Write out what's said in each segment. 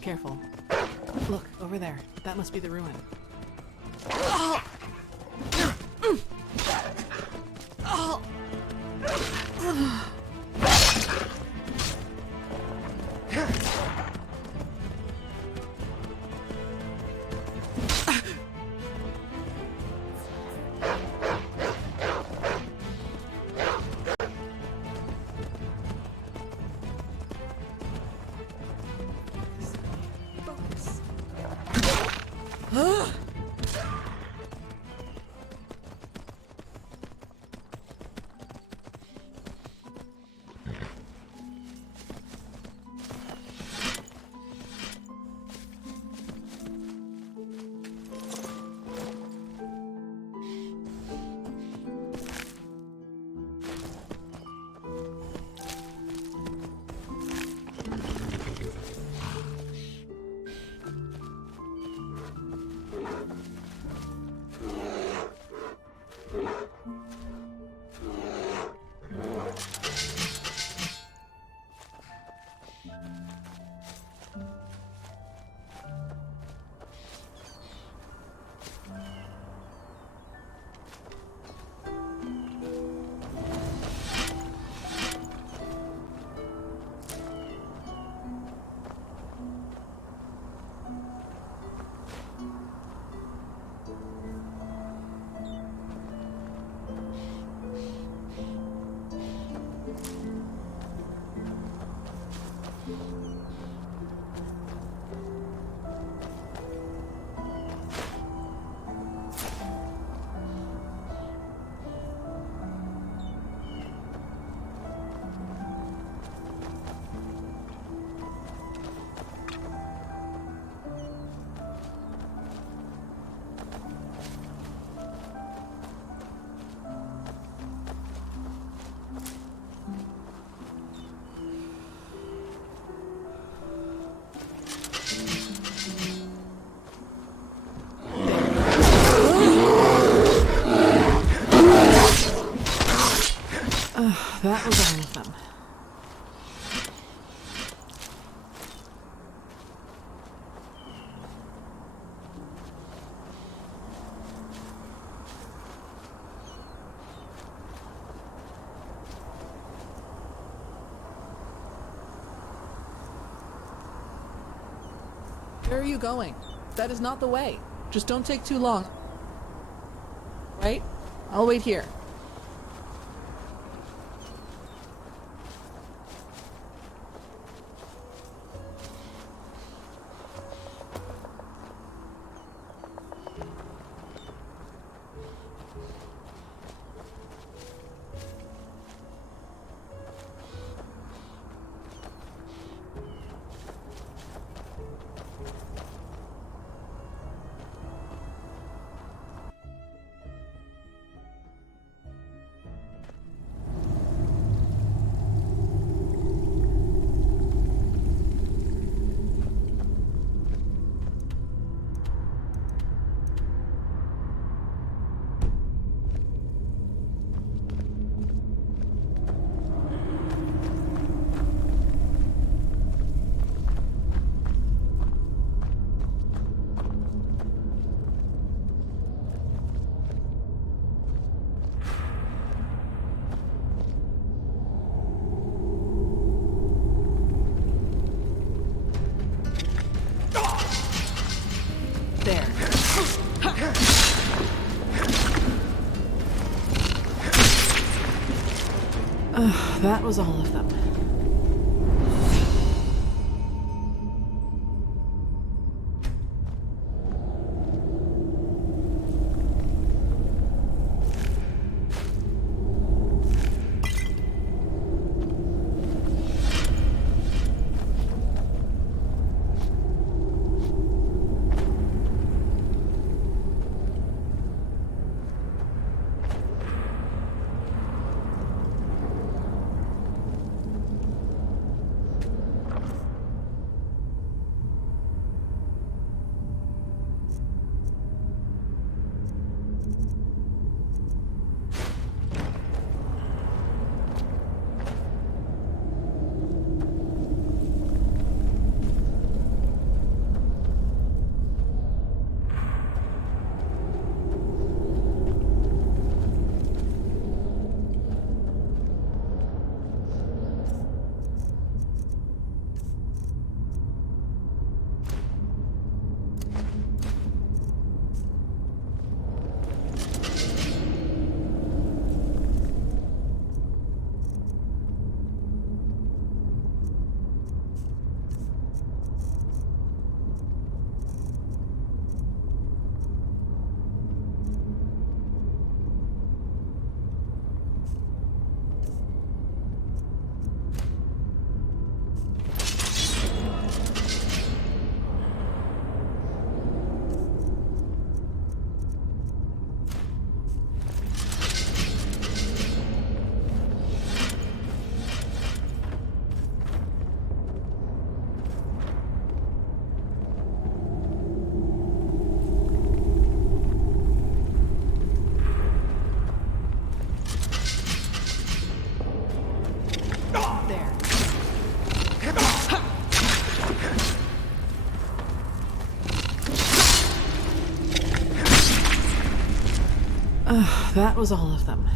Careful. Look, over there. That must be the ruin. That was all of them. Where are you going? That is not the way. Just don't take too long. Right? I'll wait here. That was all of them. That was all of them.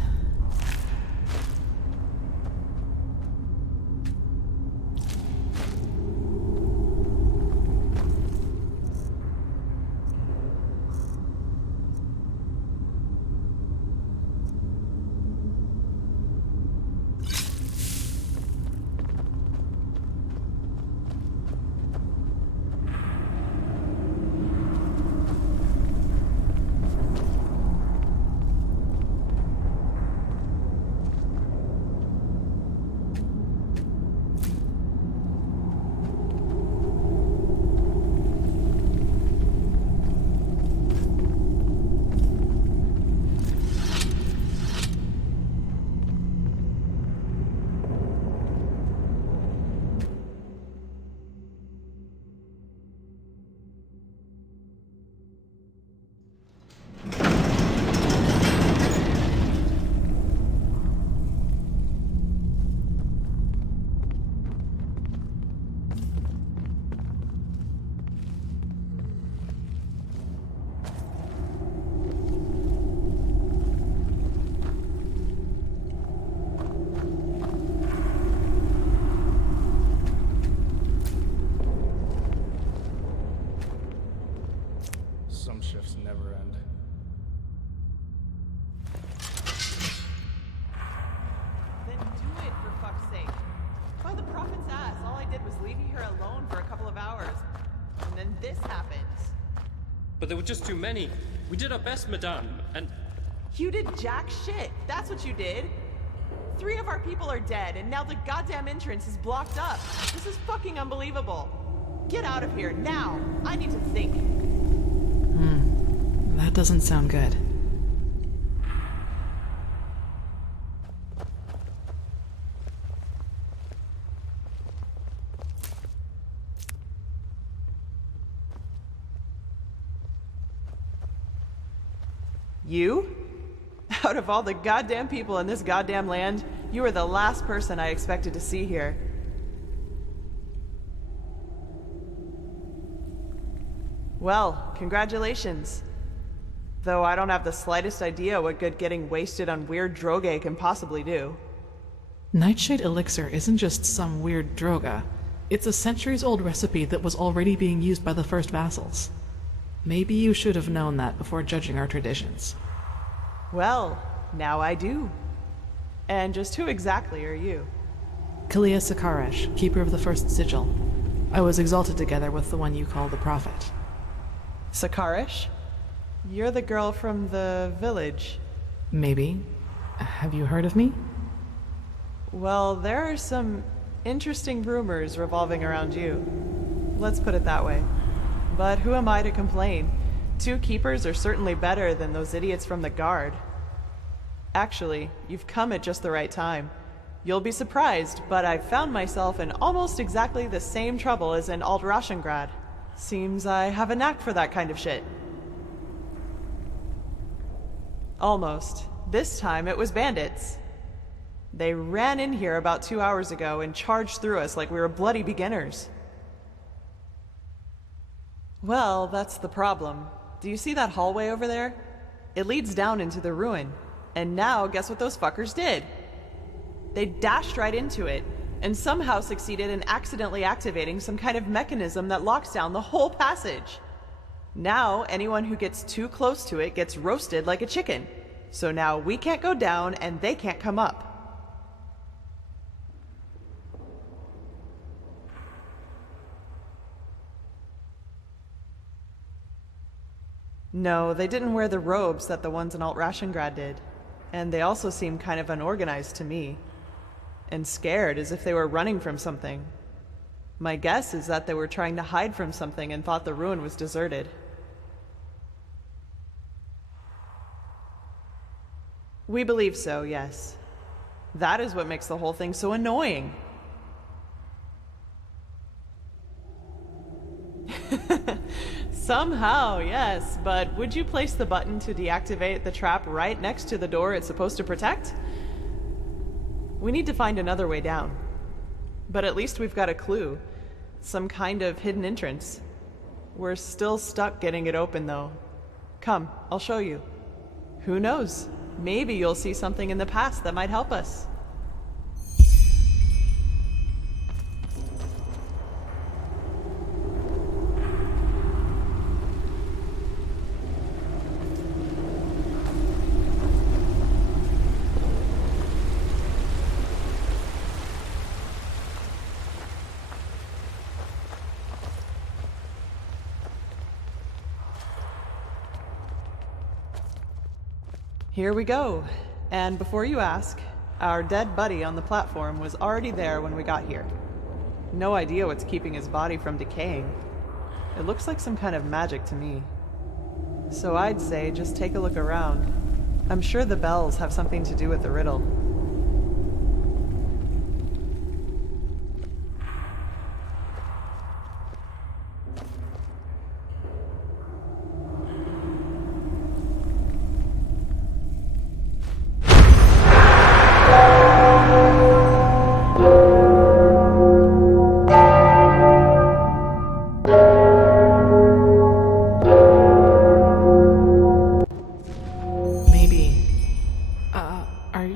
Some shifts never end. Then do it, for fuck's sake. By the prophet's ass, all I did was leave you here alone for a couple of hours. And then this happens. But there were just too many. We did our best, madame, and... You did jack shit. That's what you did. 3 of our people are dead, and now the goddamn entrance is blocked up. This is fucking unbelievable. Get out of here, now! I need to think. That doesn't sound good. You? Out of all the goddamn people in this goddamn land, you are the last person I expected to see here. Well, congratulations. Though I don't have the slightest idea what good getting wasted on weird droge can possibly do. Nightshade elixir isn't just some weird droga. It's a centuries-old recipe that was already being used by the first vassals. Maybe you should have known that before judging our traditions. Well, now I do. And just who exactly are you? Kalia Sakaresh, keeper of the first sigil. I was exalted together with the one you call the prophet. Sakaresh? You're the girl from the village. Maybe. Have you heard of me? Well, there are some interesting rumors revolving around you. Let's put it that way. But who am I to complain? 2 keepers are certainly better than those idiots from the guard. Actually, you've come at just the right time. You'll be surprised, but I've found myself in almost exactly the same trouble as in Alt-Rashengrad. Seems I have a knack for that kind of shit. Almost. This time it was bandits. They ran in here about 2 hours ago and charged through us like we were bloody beginners. Well, that's the problem. Do you see that hallway over there? It leads down into the ruin. And now, guess what those fuckers did? They dashed right into it, and somehow succeeded in accidentally activating some kind of mechanism that locks down the whole passage. Now, anyone who gets too close to it gets roasted like a chicken. So now we can't go down, and they can't come up. No, they didn't wear the robes that the ones in Alt-Rashengrad did. And they also seemed kind of unorganized to me. And scared, as if they were running from something. My guess is that they were trying to hide from something and thought the ruin was deserted. We believe so, yes. That is what makes the whole thing so annoying. Somehow, yes, but would you place the button to deactivate the trap right next to the door it's supposed to protect? We need to find another way down. But at least we've got a clue. Some kind of hidden entrance. We're still stuck getting it open, though. Come, I'll show you. Who knows? Maybe you'll see something in the past that might help us. Here we go. And before you ask, our dead buddy on the platform was already there when we got here. No idea what's keeping his body from decaying. It looks like some kind of magic to me. So I'd say just take a look around. I'm sure the bells have something to do with the riddle.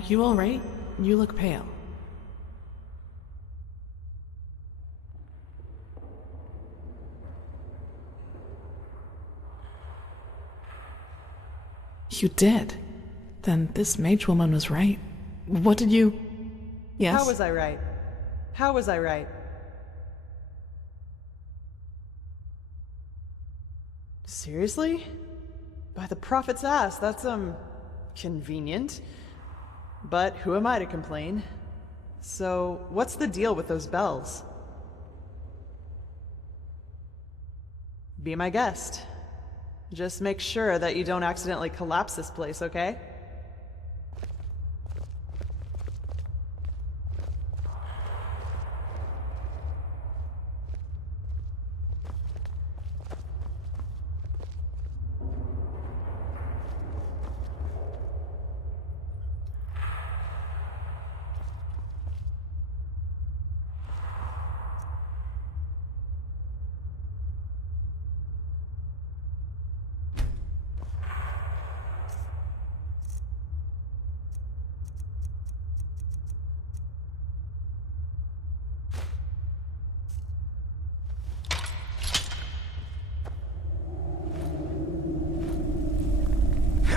You all right? You look pale. You did? Then this mage woman was right. What did you... Yes? How was I right? How was I right? Seriously? By the prophet's ass, that's, convenient. But who am I to complain? So, what's the deal with those bells? Be my guest. Just make sure that you don't accidentally collapse this place, okay?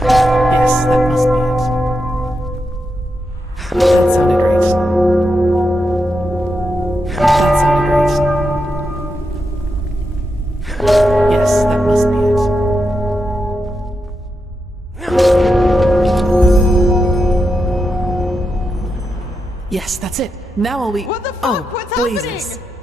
Yes, that must be it. That sounded great. That sounded great. Yes, that must be it. Yes, that's it. Now will we... What the fuck? Oh, What's blazes. happening?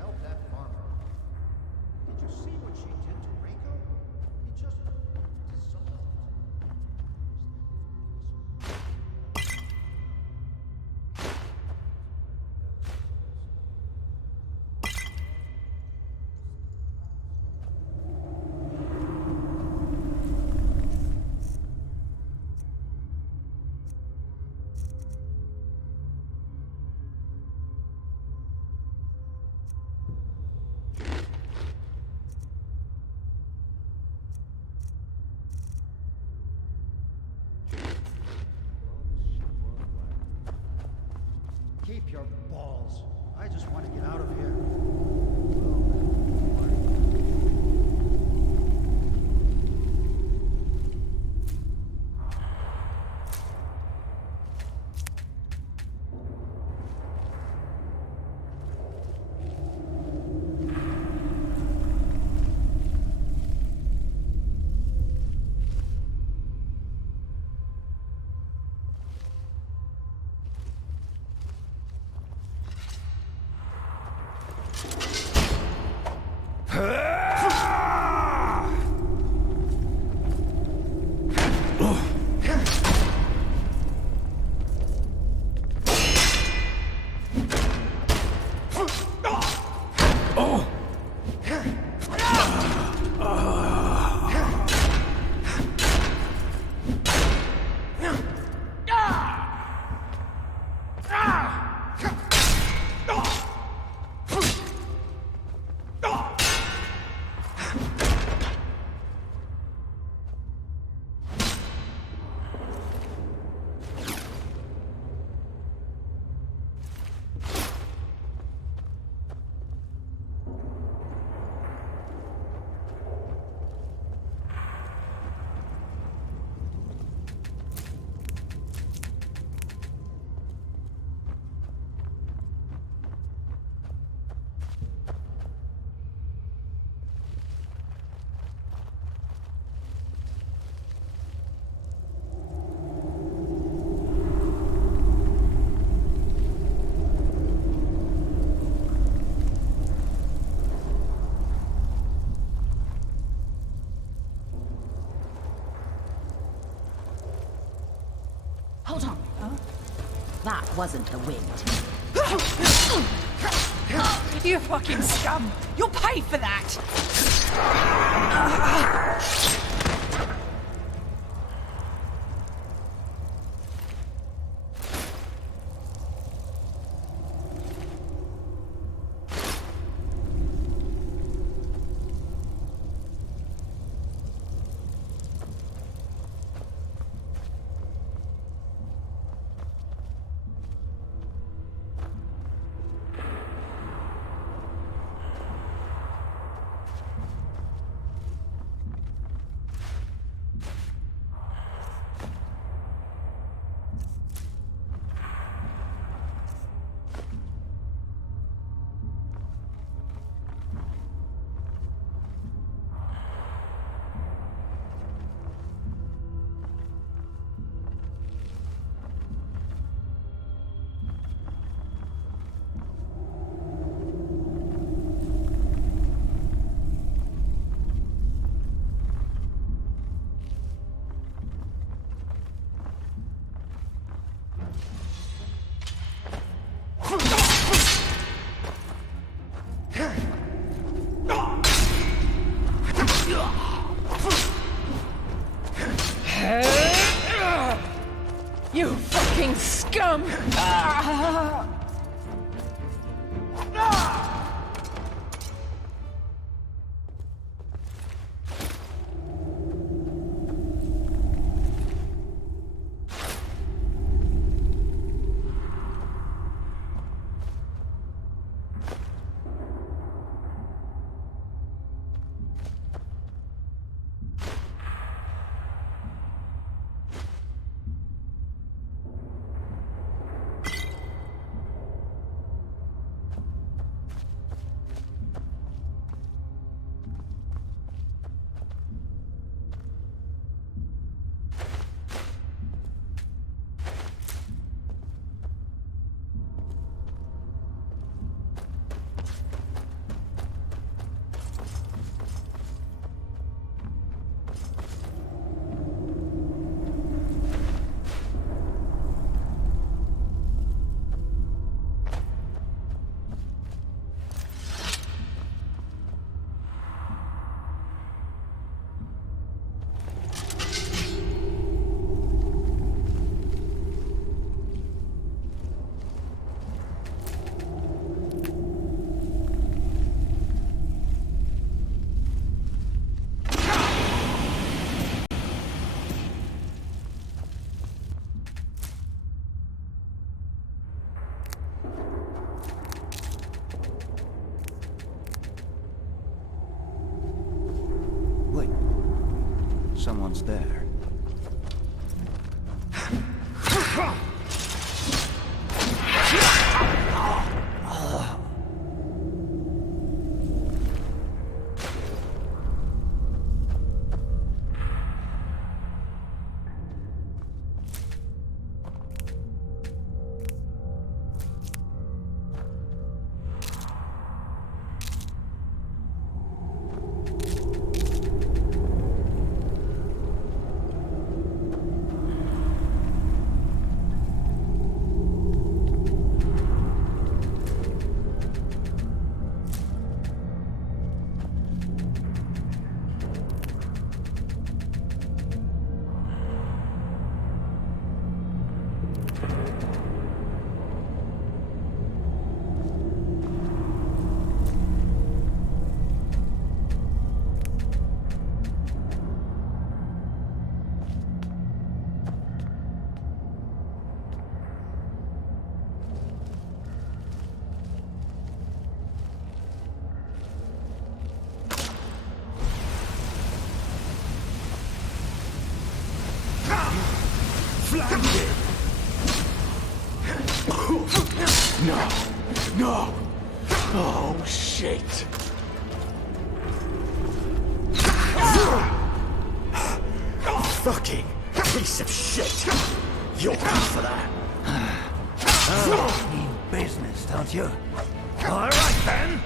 help that farmer. Did you see what she did to Rico? He just dissolved. Keep your balls. I just want to get out of here. Hold on. That wasn't the wind. You fucking scum! You'll pay for that! You fucking scum! Someone's there. No! No! Oh, shit! Fucking piece of shit! You'll pay for that! Oh, mean business, don't you? All right, then!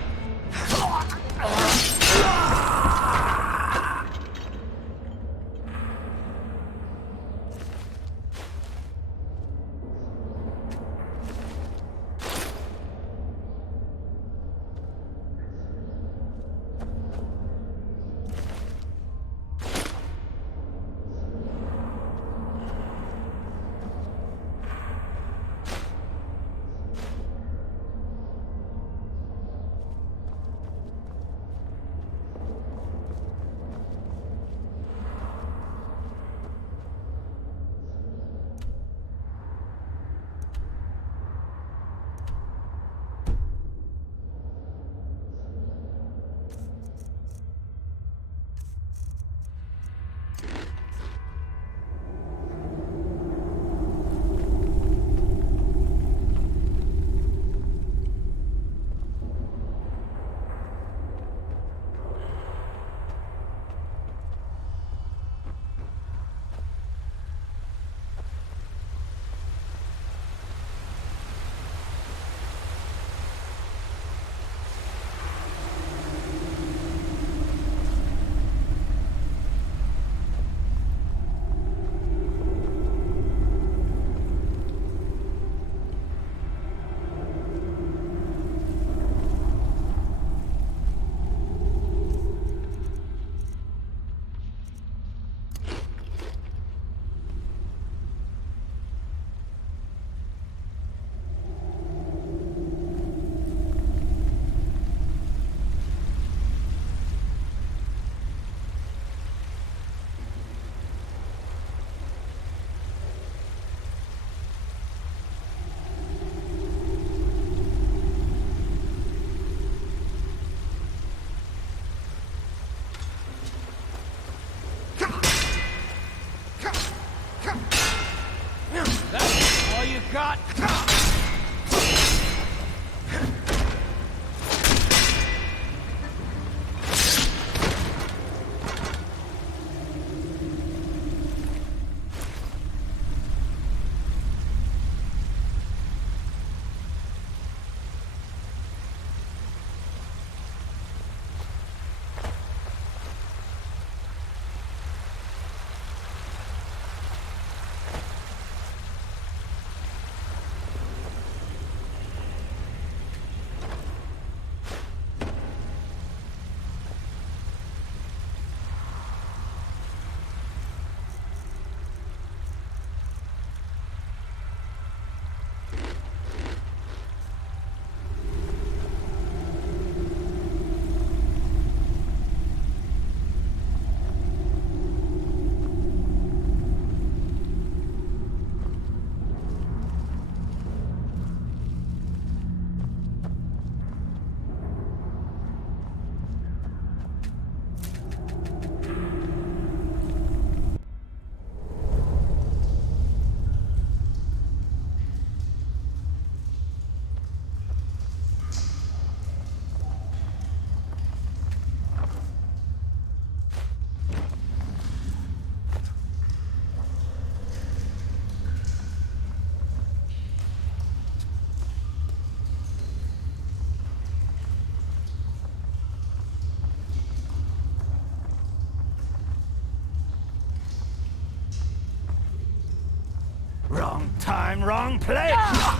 time, wrong place!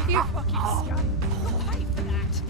You fucking scum! You'll pay for that!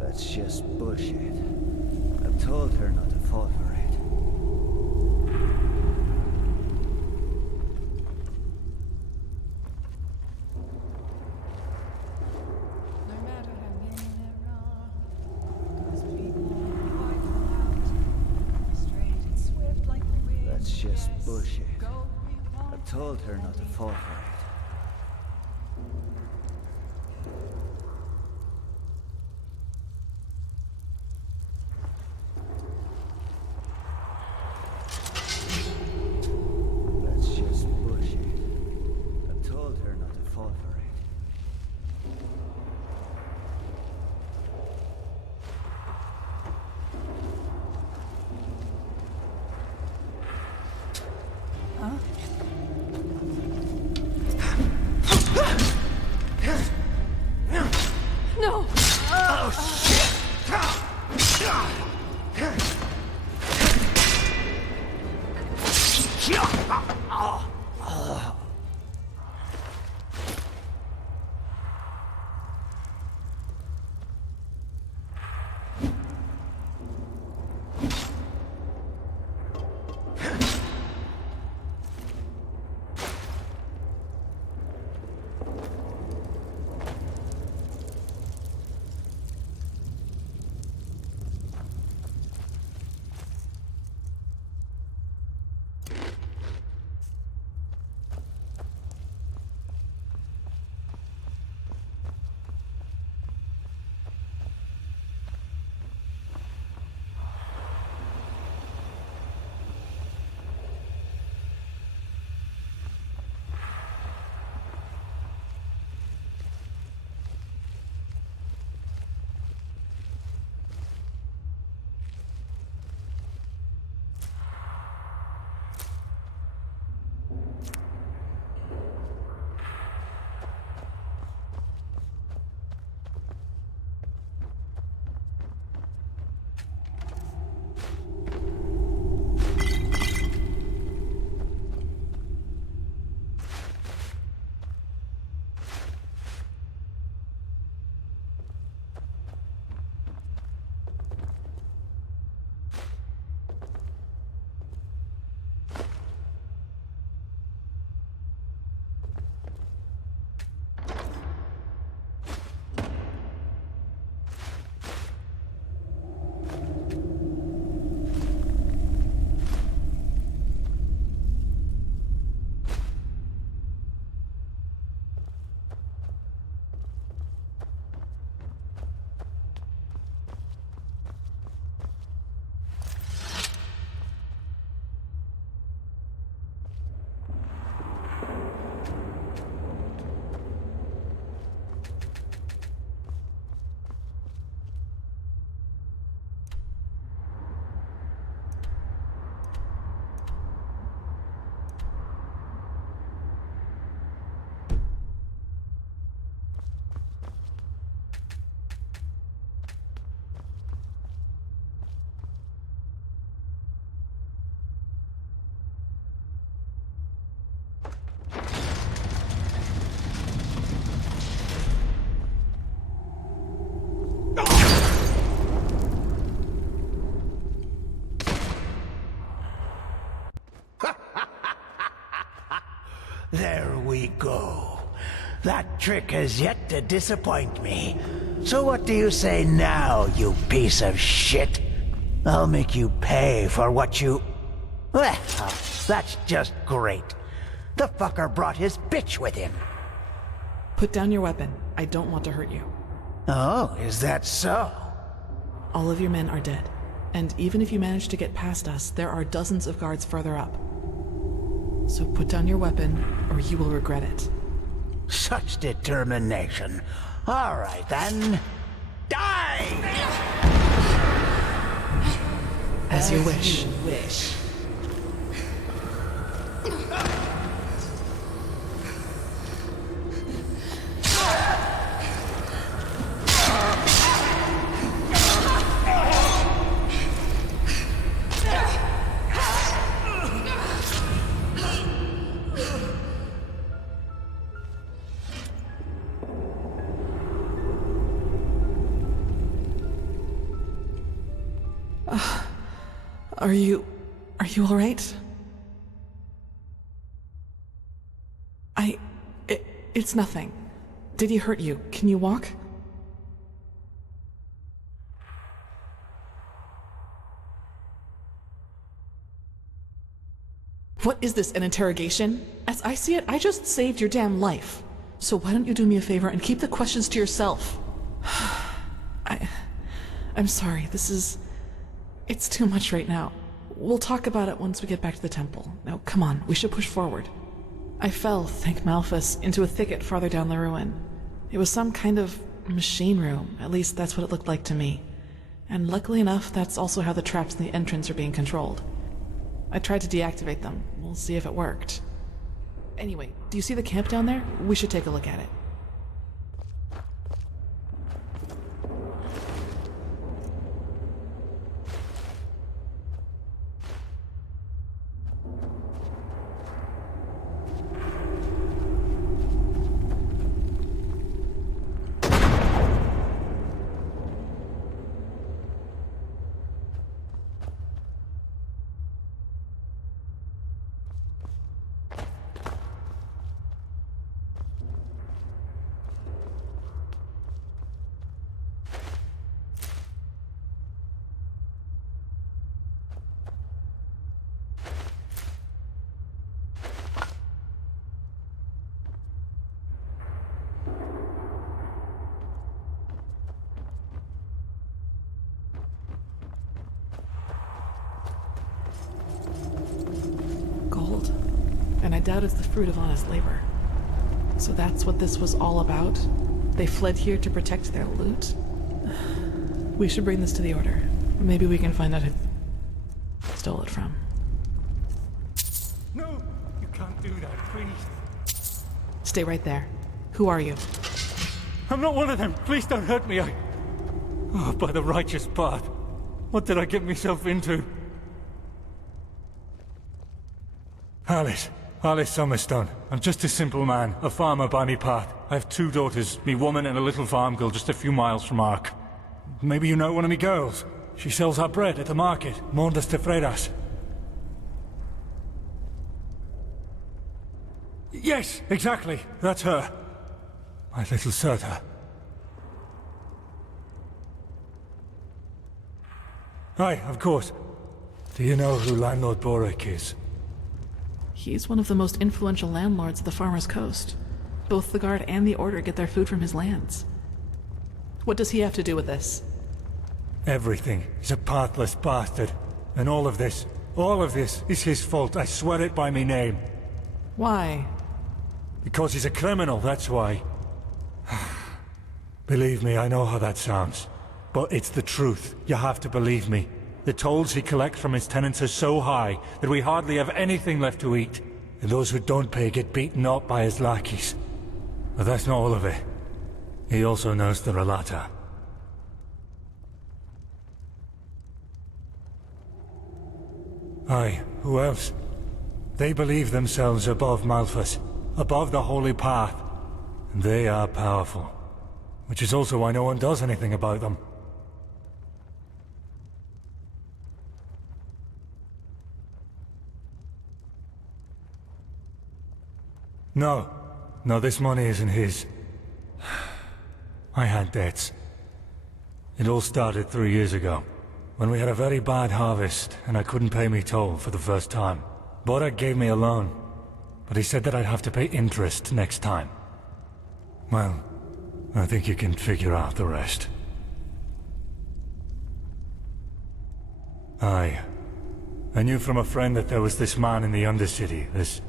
That's just bullshit. I've told her not to fall for it. No matter how many there are, those people wipe them out. Straight and swift like the wind. That's just Yes, bullshit. go we want I've told her not to fall for it. That's just bullshit. I've told her not to fall for it. No! There we go. That trick has yet to disappoint me. So what do you say now, you piece of shit? I'll make you pay for what you... Well, that's just great. The fucker brought his bitch with him. Put down your weapon. I don't want to hurt you. Oh, is that so? All of your men are dead. And even if you manage to get past us, there are dozens of guards further up. So put down your weapon, or you will regret it. Such determination. All right, then. Die! As you wish. Are you all right? It's nothing. Did he hurt you? Can you walk? What is this, an interrogation? As I see it, I just saved your damn life. So why don't you do me a favor and keep the questions to yourself? I'm sorry, it's too much right now. We'll talk about it once we get back to the temple. Now, come on, we should push forward. I fell, thank Malphus, into a thicket farther down the ruin. It was some kind of machine room, at least that's what it looked like to me. And luckily enough, that's also how the traps in the entrance are being controlled. I tried to deactivate them. We'll see if it worked. Anyway, do you see the camp down there? We should take a look at it. Gold. And I doubt it's the fruit of honest labor. So that's what this was all about? They fled here to protect their loot? We should bring this to the Order. Maybe we can find out who stole it from. No! You can't do that, please. Stay right there. Who are you? I'm not one of them. Please don't hurt me. Oh, by the righteous path. What did I get myself into? Alice Summerstone. I'm just a simple man, a farmer by me path. I have 2 daughters, me woman and a little farm girl just a few miles from Ark. Maybe you know one of me girls. She sells her bread at the market, Mondas de Freiras. Yes, exactly. That's her. My little Surta. Aye, of course. Do you know who Landlord Boric is? He's one of the most influential landlords of the Farmer's Coast. Both the Guard and the Order get their food from his lands. What does he have to do with this? Everything. He's a pathless bastard. And all of this is his fault. I swear it by me name. Why? Because he's a criminal, that's why. Believe me, I know how that sounds. But it's the truth. You have to believe me. The tolls he collects from his tenants are so high that we hardly have anything left to eat. And those who don't pay get beaten up by his lackeys. But that's not all of it. He also knows the Relata. Aye, who else? They believe themselves above Malphus, above the Holy Path. And they are powerful. Which is also why no one does anything about them. No, this money isn't his. I had debts. It all started 3 years ago. when we had a very bad harvest and I couldn't pay me toll for the first time. Borak gave me a loan, but he said that I'd have to pay interest next time. Well, I think you can figure out the rest. I knew from a friend that there was this man in the Undercity, this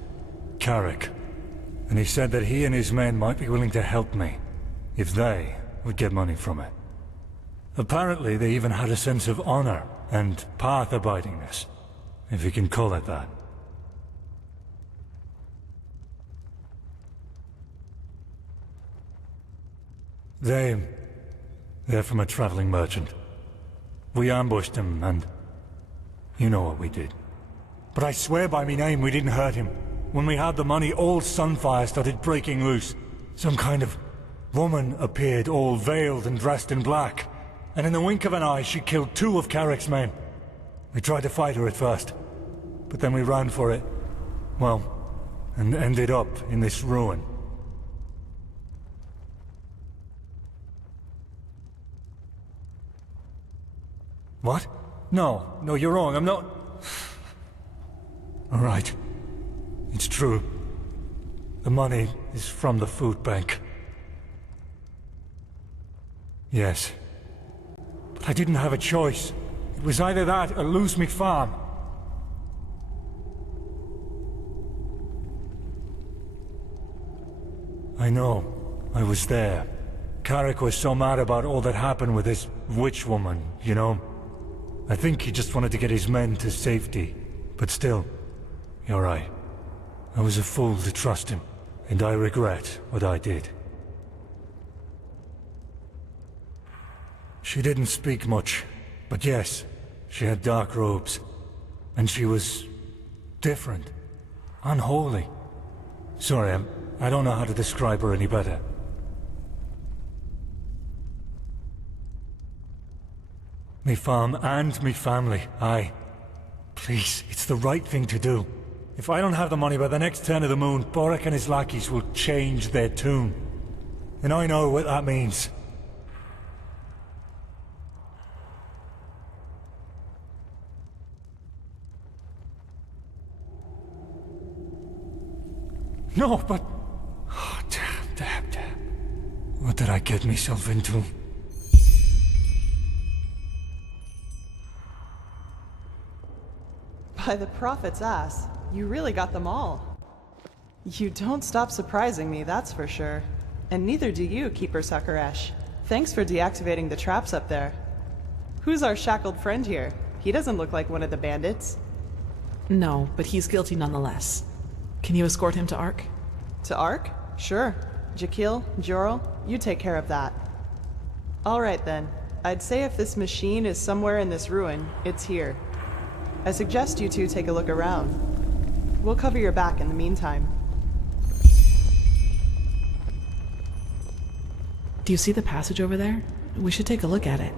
Carrick, and he said that he and his men might be willing to help me, if they would get money from it. Apparently they even had a sense of honor and path-abidingness, if you can call it that. They're from a traveling merchant. We ambushed him, and you know what we did. But I swear by me name we didn't hurt him. When we had the money, all Sunfire started breaking loose. Some kind of woman appeared, all veiled and dressed in black. And in the wink of an eye, she killed 2 of Carrick's men. We tried to fight her at first, but then we ran for it. Well, and ended up in this ruin. What? No, you're wrong, I'm not... All right. It's true. The money is from the food bank. Yes. But I didn't have a choice. It was either that or lose me farm. I know. I was there. Carrick was so mad about all that happened with this witch woman, you know? I think he just wanted to get his men to safety. But still, you're right. I was a fool to trust him, and I regret what I did. She didn't speak much, but yes, she had dark robes. And she was... different. Unholy. Sorry, I don't know how to describe her any better. Me farm and me family, aye. Please, it's the right thing to do. If I don't have the money by the next turn of the moon, Borak and his lackeys will change their tune. And I know what that means. No, but... Oh, damn. What did I get myself into? By the prophet's ass, you really got them all. You don't stop surprising me, that's for sure. And neither do you, Keeper Sakaresh. Thanks for deactivating the traps up there. Who's our shackled friend here? He doesn't look like one of the bandits. No, but he's guilty nonetheless. Can you escort him to Ark? To Ark? Sure. Jakil, Jorel, you take care of that. Alright then. I'd say if this machine is somewhere in this ruin, it's here. I suggest you two take a look around. We'll cover your back in the meantime. Do you see the passage over there? We should take a look at it.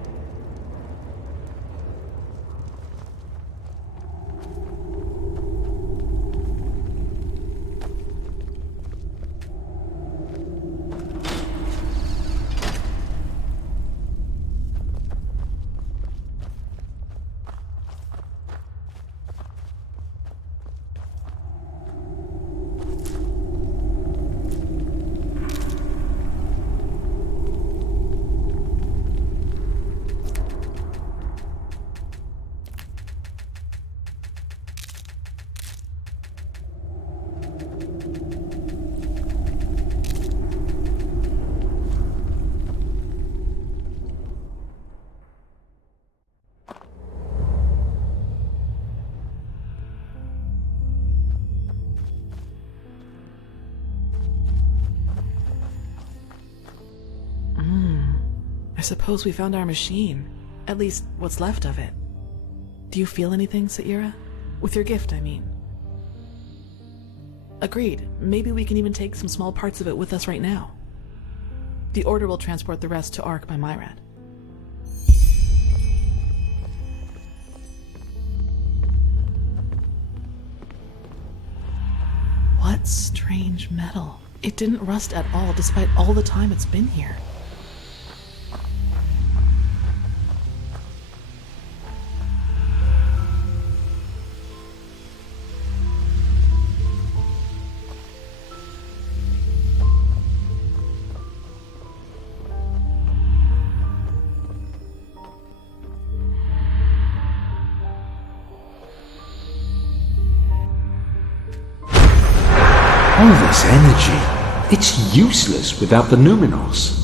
I suppose we found our machine. At least, what's left of it. Do you feel anything, Saira? With your gift, I mean. Agreed. Maybe we can even take some small parts of it with us right now. The Order will transport the rest to Ark by Myrad. What strange metal. It didn't rust at all, despite all the time it's been here. All this energy, it's useless without the Numinos.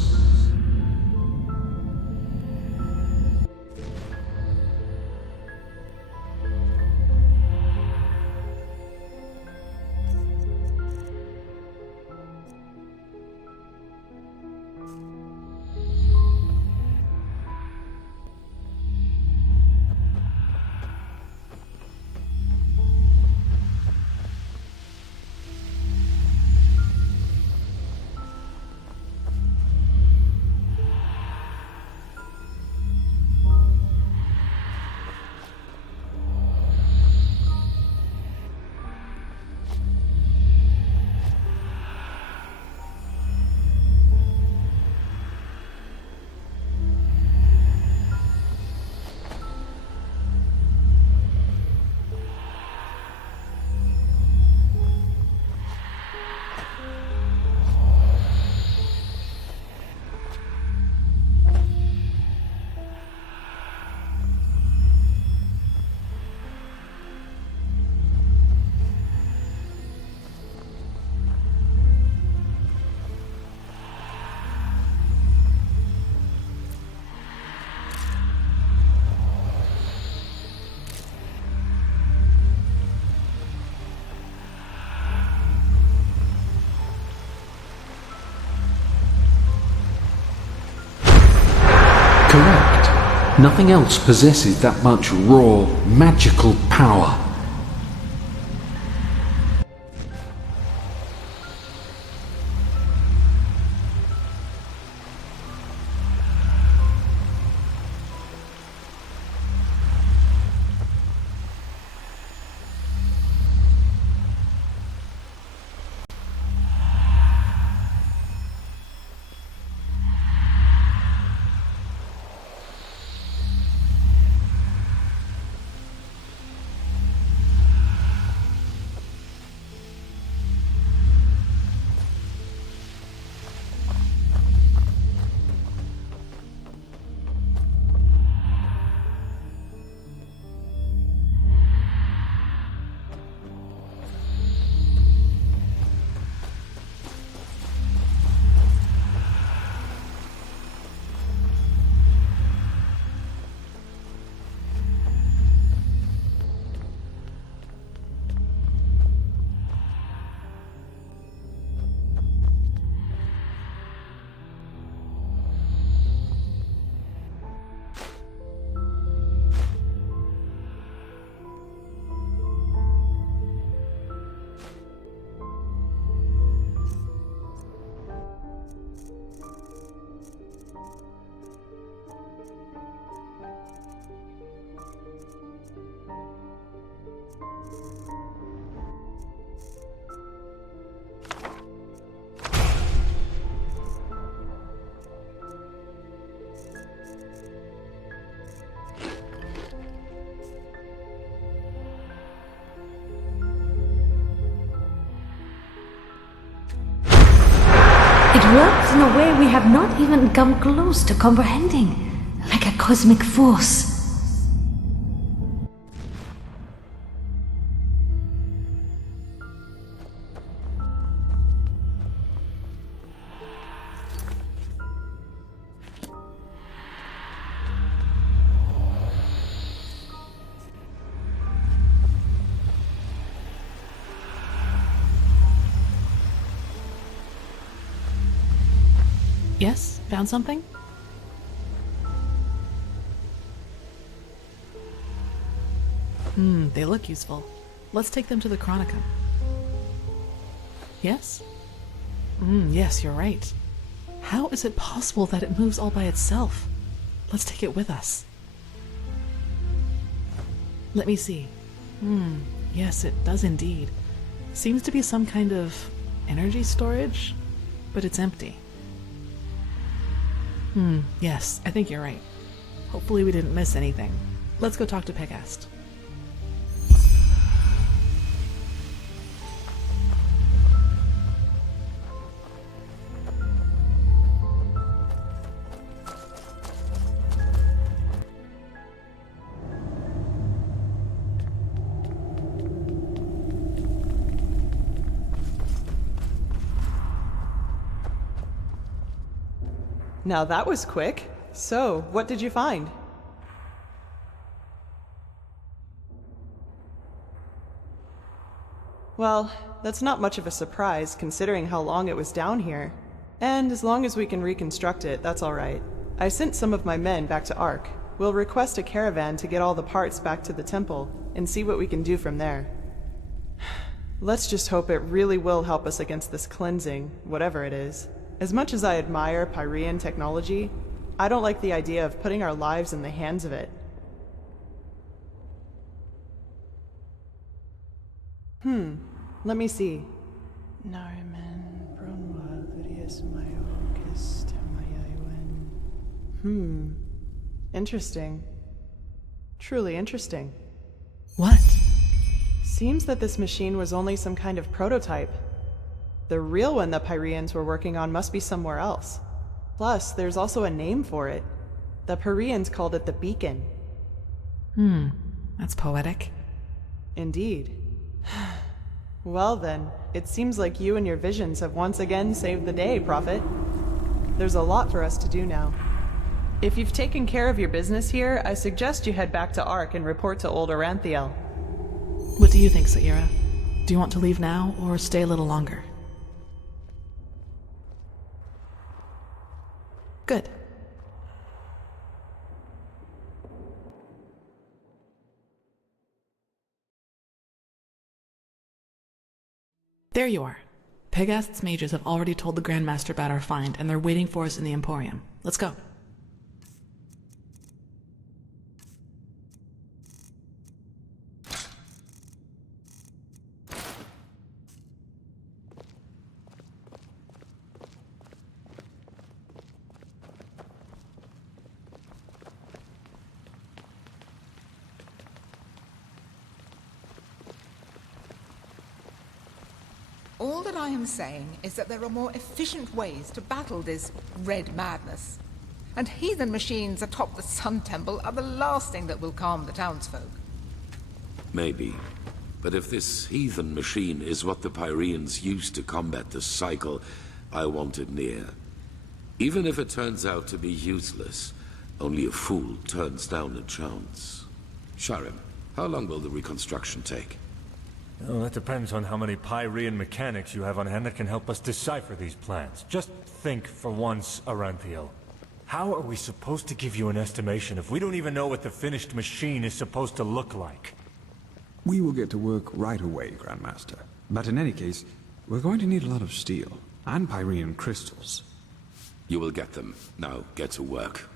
Correct. Nothing else possesses that much raw, magical power. It works in a way we have not even come close to comprehending, like a cosmic force. Yes? Found something? They look useful. Let's take them to the Chronicum. Yes? Yes, you're right. How is it possible that it moves all by itself? Let's take it with us. Let me see. Yes, it does indeed. Seems to be some kind of energy storage, but it's empty. Yes, I think you're right. Hopefully we didn't miss anything. Let's go talk to Pegast. Now that was quick. So, what did you find? Well, that's not much of a surprise considering how long it was down here. And as long as we can reconstruct it, that's alright. I sent some of my men back to Ark. We'll request a caravan to get all the parts back to the temple and see what we can do from there. Let's just hope it really will help us against this cleansing, whatever it is. As much as I admire Pyrean technology, I don't like the idea of putting our lives in the hands of it. Let me see. Interesting. Truly interesting. What? Seems that this machine was only some kind of prototype. The real one the Pyreans were working on must be somewhere else. Plus, there's also a name for it. The Pyreans called it the Beacon. That's poetic. Indeed. Well then, it seems like you and your visions have once again saved the day, Prophet. There's a lot for us to do now. If you've taken care of your business here, I suggest you head back to Ark and report to old Aranthiel. What do you think, Saira? Do you want to leave now or stay a little longer? Good. There you are. Pegast's mages have already told the Grandmaster about our find, and they're waiting for us in the Emporium. Let's go. All that I am saying is that there are more efficient ways to battle this red madness. And heathen machines atop the Sun Temple are the last thing that will calm the townsfolk. Maybe. But if this heathen machine is what the Pyreans used to combat the cycle, I want it near. Even if it turns out to be useless, only a fool turns down a chance. Sharim, how long will the reconstruction take? Well, that depends on how many Pyrean mechanics you have on hand that can help us decipher these plans. Just think for once, Aranthiel. How are we supposed to give you an estimation if we don't even know what the finished machine is supposed to look like? We will get to work right away, Grandmaster. But in any case, we're going to need a lot of steel and Pyrean crystals. You will get them. Now, get to work.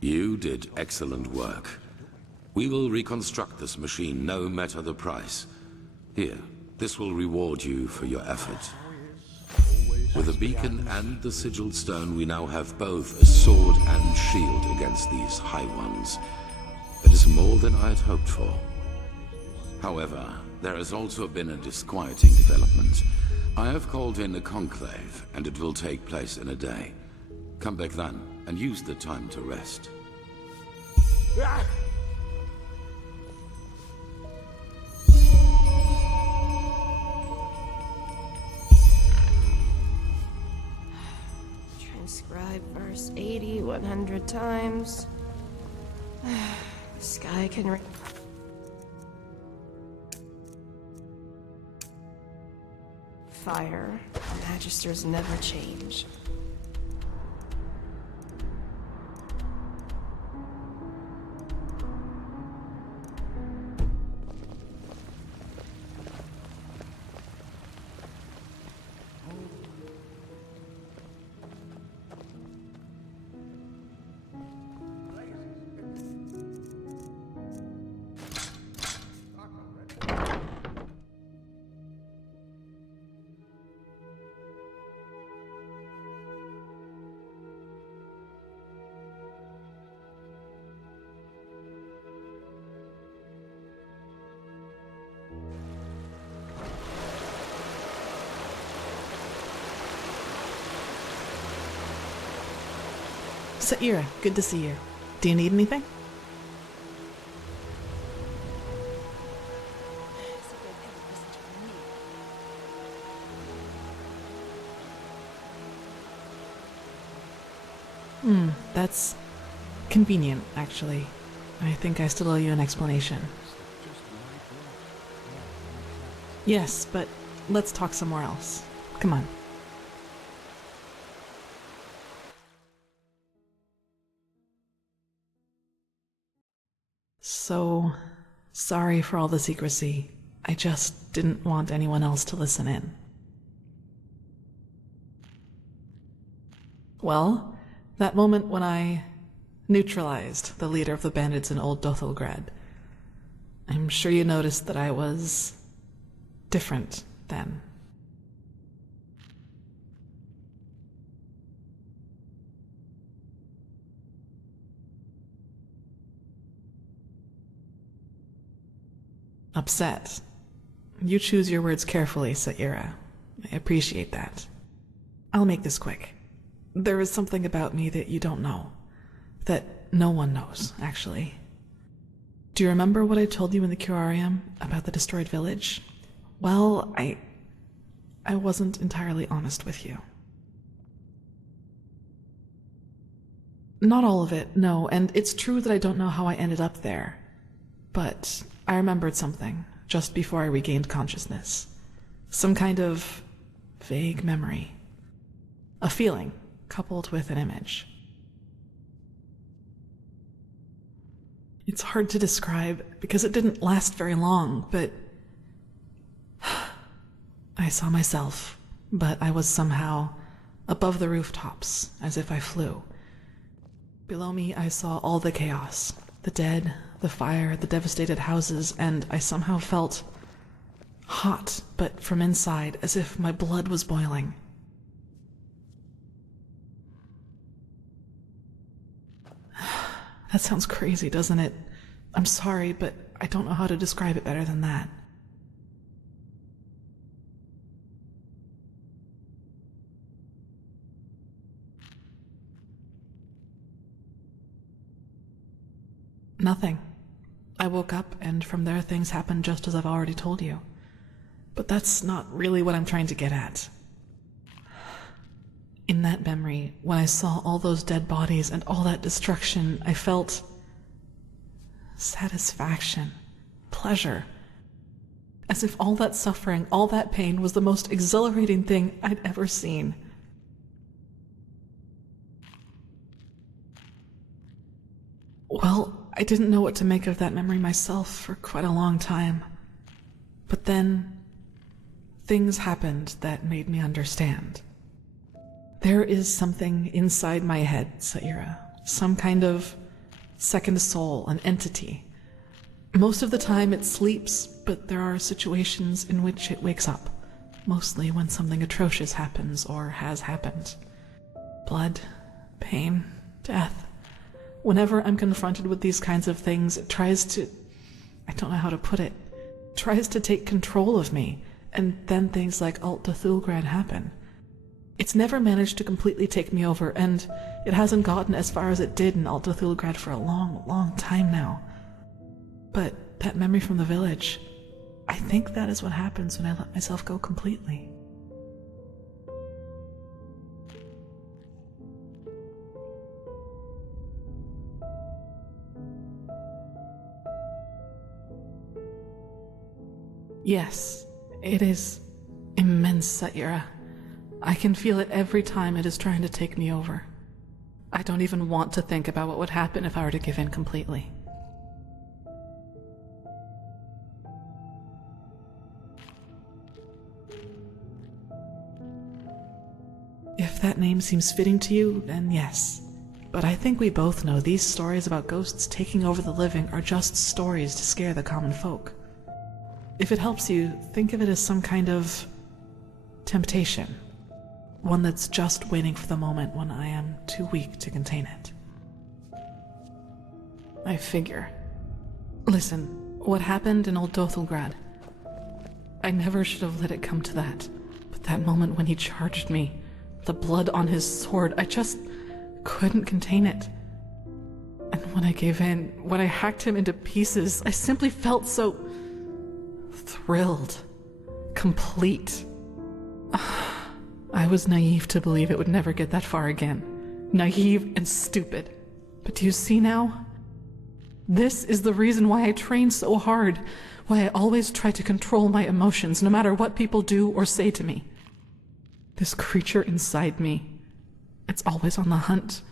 You did excellent work. We will reconstruct this machine, no matter the price. Here, this will reward you for your effort. With the beacon and the sigiled stone, we now have both a sword and shield against these High Ones. It is more than I had hoped for. However, there has also been a disquieting development. I have called in a conclave, and it will take place in a day. Come back then, and use the time to rest. Transcribe verse 80 100 times. The sky can fire. Magisters never change. Saira, good to see you. Do you need anything? That's convenient, actually. I think I still owe you an explanation. Yes, but let's talk somewhere else. Come on. So, sorry for all the secrecy. I just didn't want anyone else to listen in. Well, that moment when I neutralized the leader of the bandits in Old Dothelgrad, I'm sure you noticed that I was different then. Upset. You choose your words carefully, Saira. I appreciate that. I'll make this quick. There is something about me that you don't know. That no one knows, actually. Do you remember what I told you in the curarium about the destroyed village? Well, I wasn't entirely honest with you. Not all of it, no, and it's true that I don't know how I ended up there. But I remembered something just before I regained consciousness. Some kind of vague memory. A feeling coupled with an image. It's hard to describe because it didn't last very long, but I saw myself, but I was somehow above the rooftops, as if I flew. Below me, I saw all the chaos, the dead, the fire, the devastated houses, and I somehow felt hot, but from inside, as if my blood was boiling. That sounds crazy, doesn't it? I'm sorry, but I don't know how to describe it better than that. Nothing. I woke up, and from there things happened just as I've already told you. But that's not really what I'm trying to get at. In that memory, when I saw all those dead bodies and all that destruction, I felt satisfaction, pleasure, as if all that suffering, all that pain was the most exhilarating thing I'd ever seen. Well, I didn't know what to make of that memory myself for quite a long time. But then, things happened that made me understand. There is something inside my head, Saira. Some kind of second soul, an entity. Most of the time it sleeps, but there are situations in which it wakes up. Mostly when something atrocious happens or has happened. Blood, pain, death. Whenever I'm confronted with these kinds of things, it tries to... I don't know how to put it. Tries to take control of me, and then things like Alt Dothelgrad happen. It's never managed to completely take me over, and it hasn't gotten as far as it did in Alt Dothelgrad for a long, long time now. But that memory from the village, I think that is what happens when I let myself go completely. Yes, it is immense, Saira. I can feel it every time it is trying to take me over. I don't even want to think about what would happen if I were to give in completely. If that name seems fitting to you, then yes. But I think we both know these stories about ghosts taking over the living are just stories to scare the common folk. If it helps you, think of it as some kind of temptation. One that's just waiting for the moment when I am too weak to contain it. I figure. Listen, what happened in Old Dothelgrad? I never should have let it come to that. But that moment when he charged me, the blood on his sword, I just couldn't contain it. And when I gave in, when I hacked him into pieces, I simply felt so thrilled, complete. I was naive to believe it would never get that far again. naive and stupid. But do you see now? This is the reason why I train so hard, why I always try to control my emotions, no matter what people do or say to me. This creature inside me, it's always on the hunt,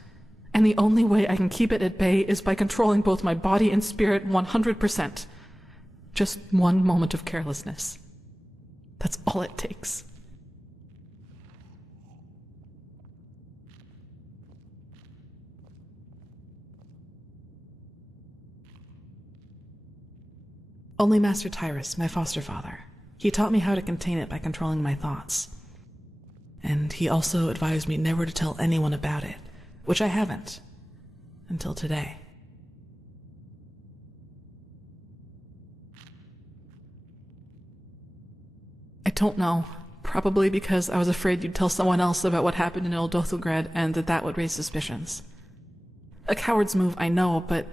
and the only way I can keep it at bay is by controlling both my body and spirit 100%. Just one moment of carelessness. That's all it takes. Only Master Tyrus, my foster father. He taught me how to contain it by controlling my thoughts. And he also advised me never to tell anyone about it, which I haven't, until today. I don't know. Probably because I was afraid you'd tell someone else about what happened in Old Dothelgrad and that would raise suspicions. A coward's move, I know, but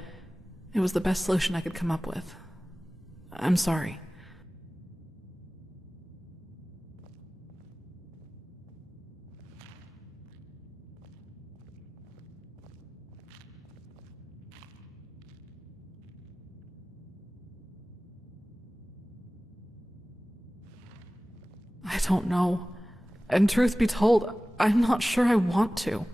it was the best solution I could come up with. I'm sorry. I don't know. And truth be told, I'm not sure I want to.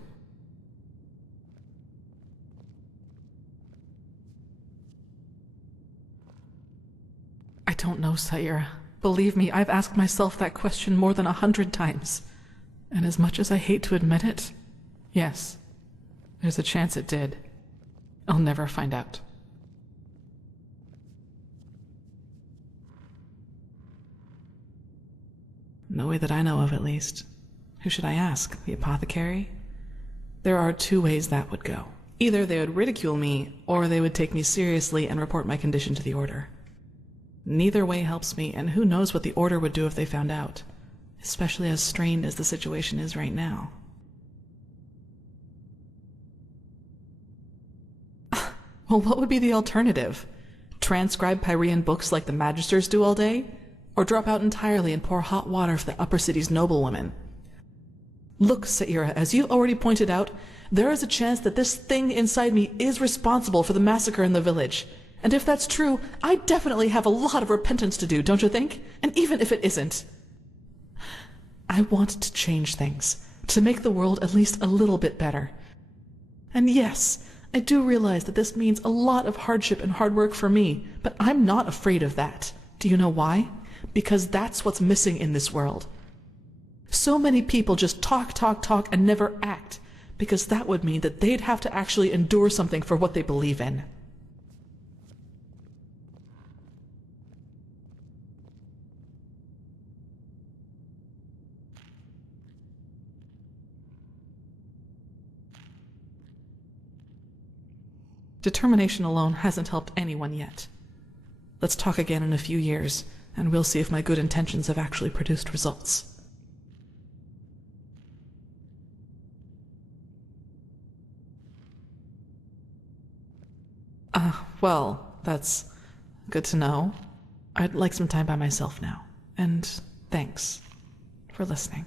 I don't know, Saira. Believe me, I've asked myself that question more than 100 times. And as much as I hate to admit it, yes, there's a chance it did. I'll never find out. No way that I know of, at least. Who should I ask? The apothecary? There are two ways that would go. Either they would ridicule me, or they would take me seriously and report my condition to the Order. Neither way helps me, and who knows what the Order would do if they found out, especially as strained as the situation is right now. Well, what would be the alternative? Transcribe Pyrean books like the Magisters do all day? Or drop out entirely and pour hot water for the upper city's noblewomen? Look, Saira, as you already pointed out, there is a chance that this thing inside me is responsible for the massacre in the village. And if that's true, I definitely have a lot of repentance to do, don't you think? And even if it isn't, I want to change things, to make the world at least a little bit better. And yes, I do realize that this means a lot of hardship and hard work for me, but I'm not afraid of that. Do you know why? Because that's what's missing in this world. So many people just talk, and never act, because that would mean that they'd have to actually endure something for what they believe in. Determination alone hasn't helped anyone yet. Let's talk again in a few years, and we'll see if my good intentions have actually produced results. Well, that's good to know. I'd like some time by myself now, and thanks for listening.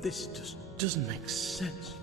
This just doesn't make sense.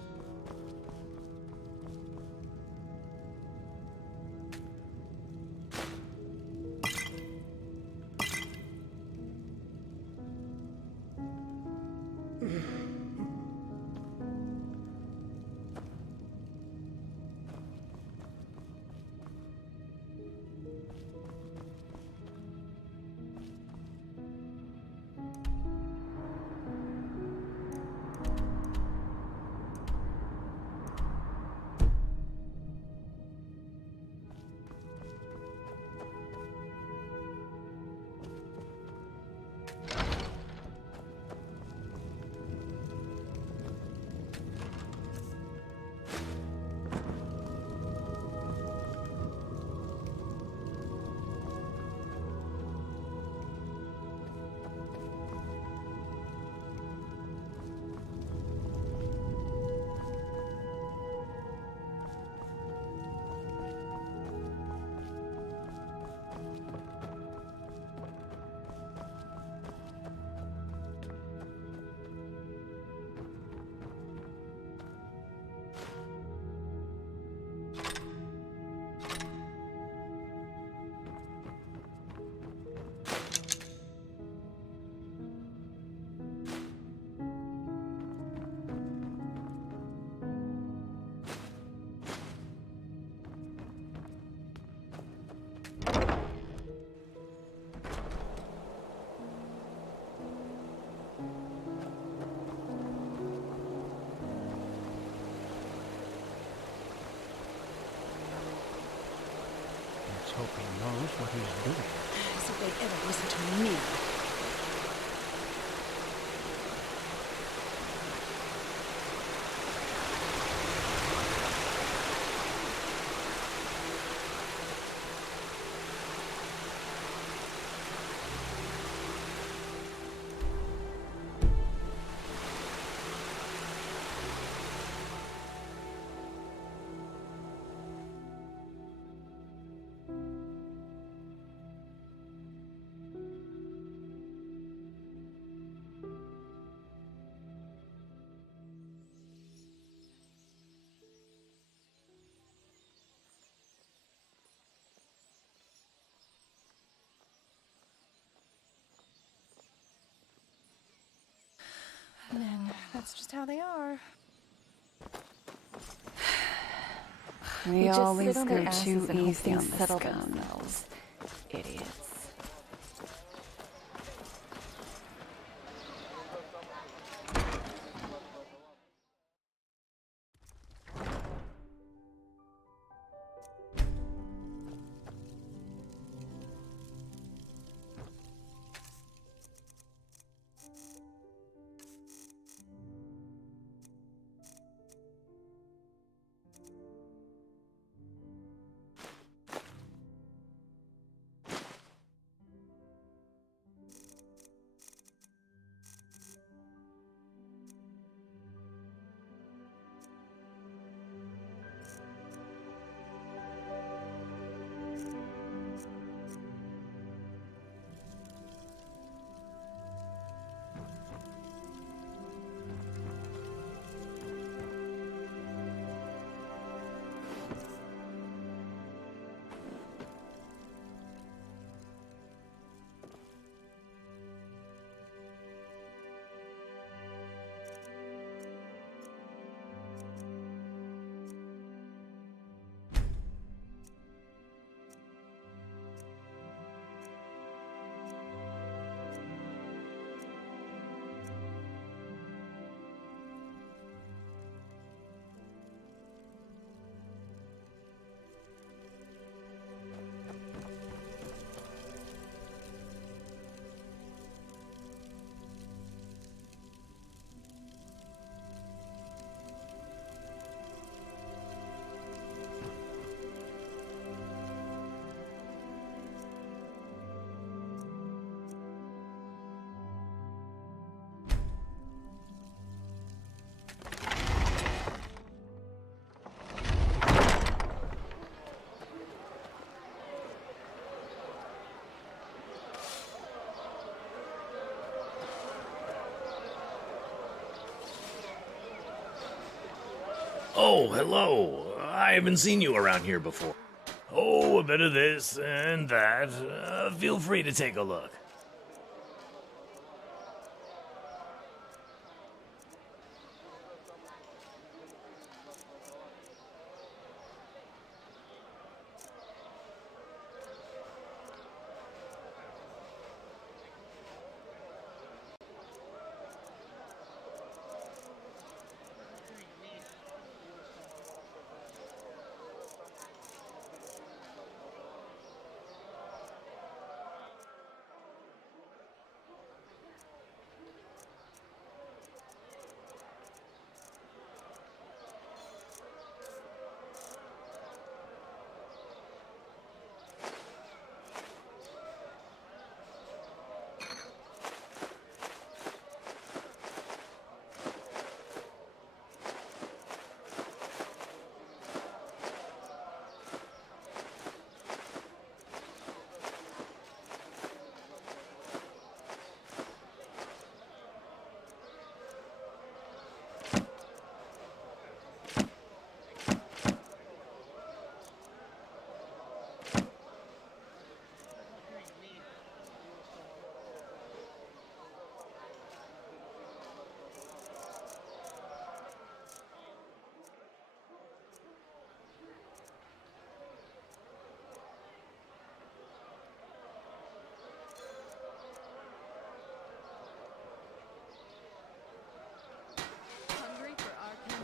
As if they'd ever listen to me. And that's just how they are. They always go too easy on the scum. Idiots. Oh, hello. I haven't seen you around here before. Oh, a bit of this and that. Feel free to take a look.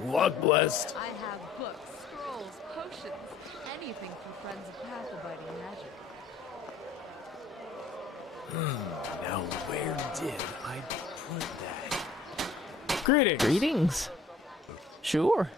What blessed? I have books, scrolls, potions, anything for friends of path-abiding magic. Now where did I put that? Greetings. Greetings. Sure.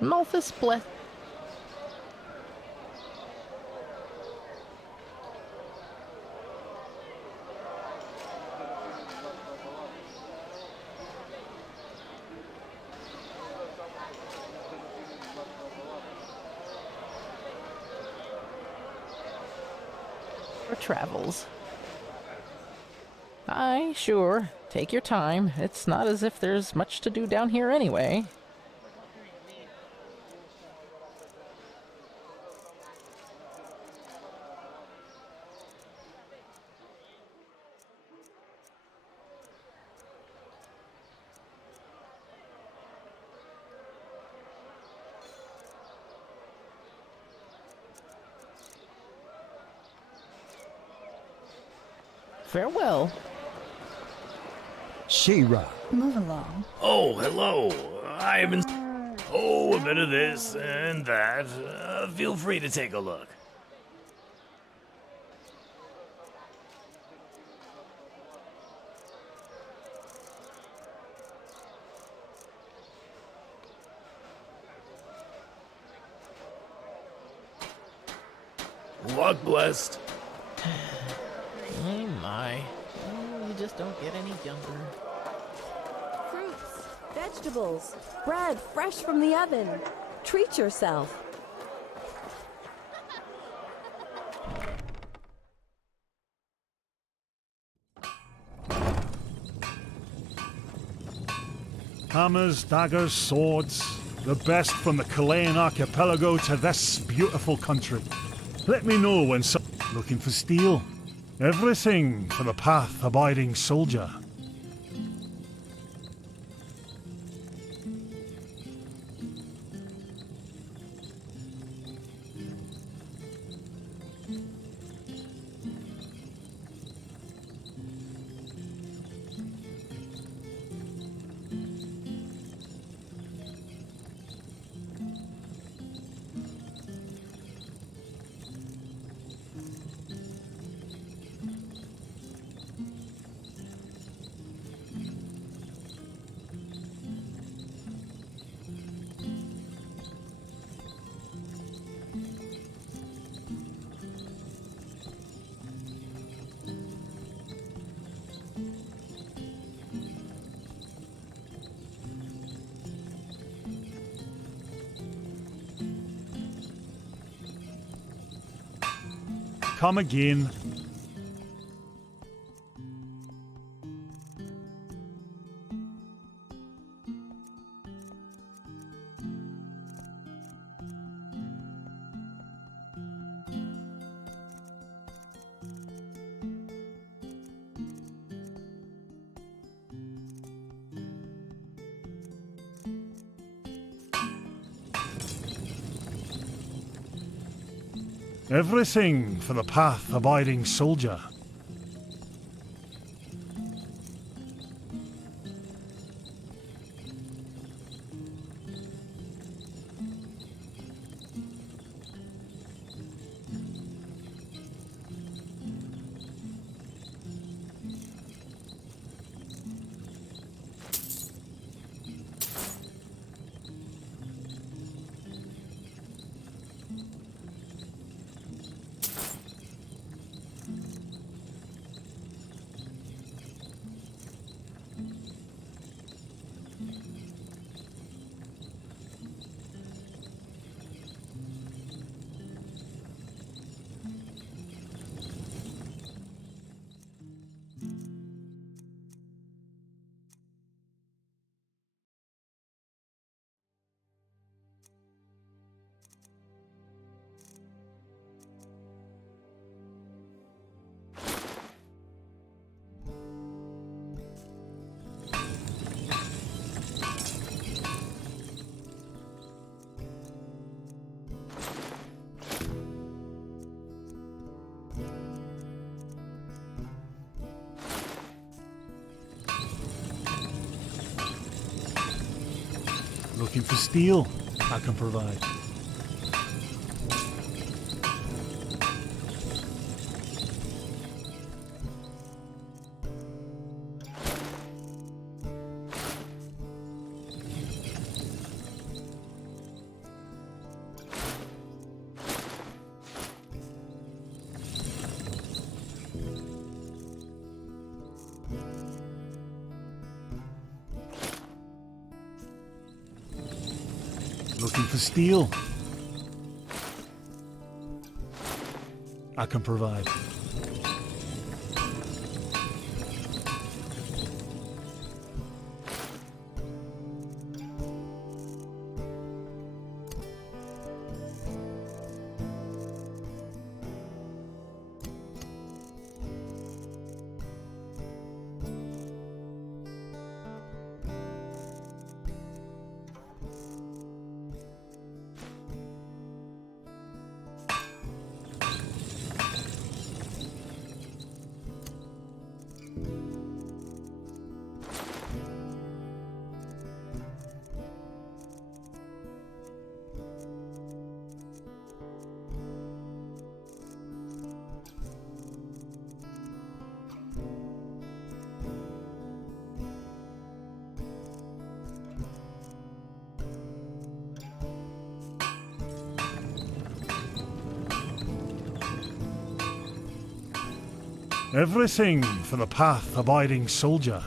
Malthus bless. For travels. Aye, sure. Take your time. It's not as if there's much to do down here anyway. Farewell. She-Ra. Move along. Oh, hello. I have been... Oh, a bit of this and that. Feel free to take a look. Luck blessed. Oh my. Oh, you just don't get any younger. Fruits, vegetables, bread fresh from the oven. Treat yourself. Hammers, daggers, swords, the best from the Chilean archipelago to this beautiful country. Let me know when looking for steel. Everything for the path-abiding soldier. Come again. Everything for the path-abiding soldier. Looking for steel? I can provide. Looking for steel? I can provide. Everything for the path-abiding soldier.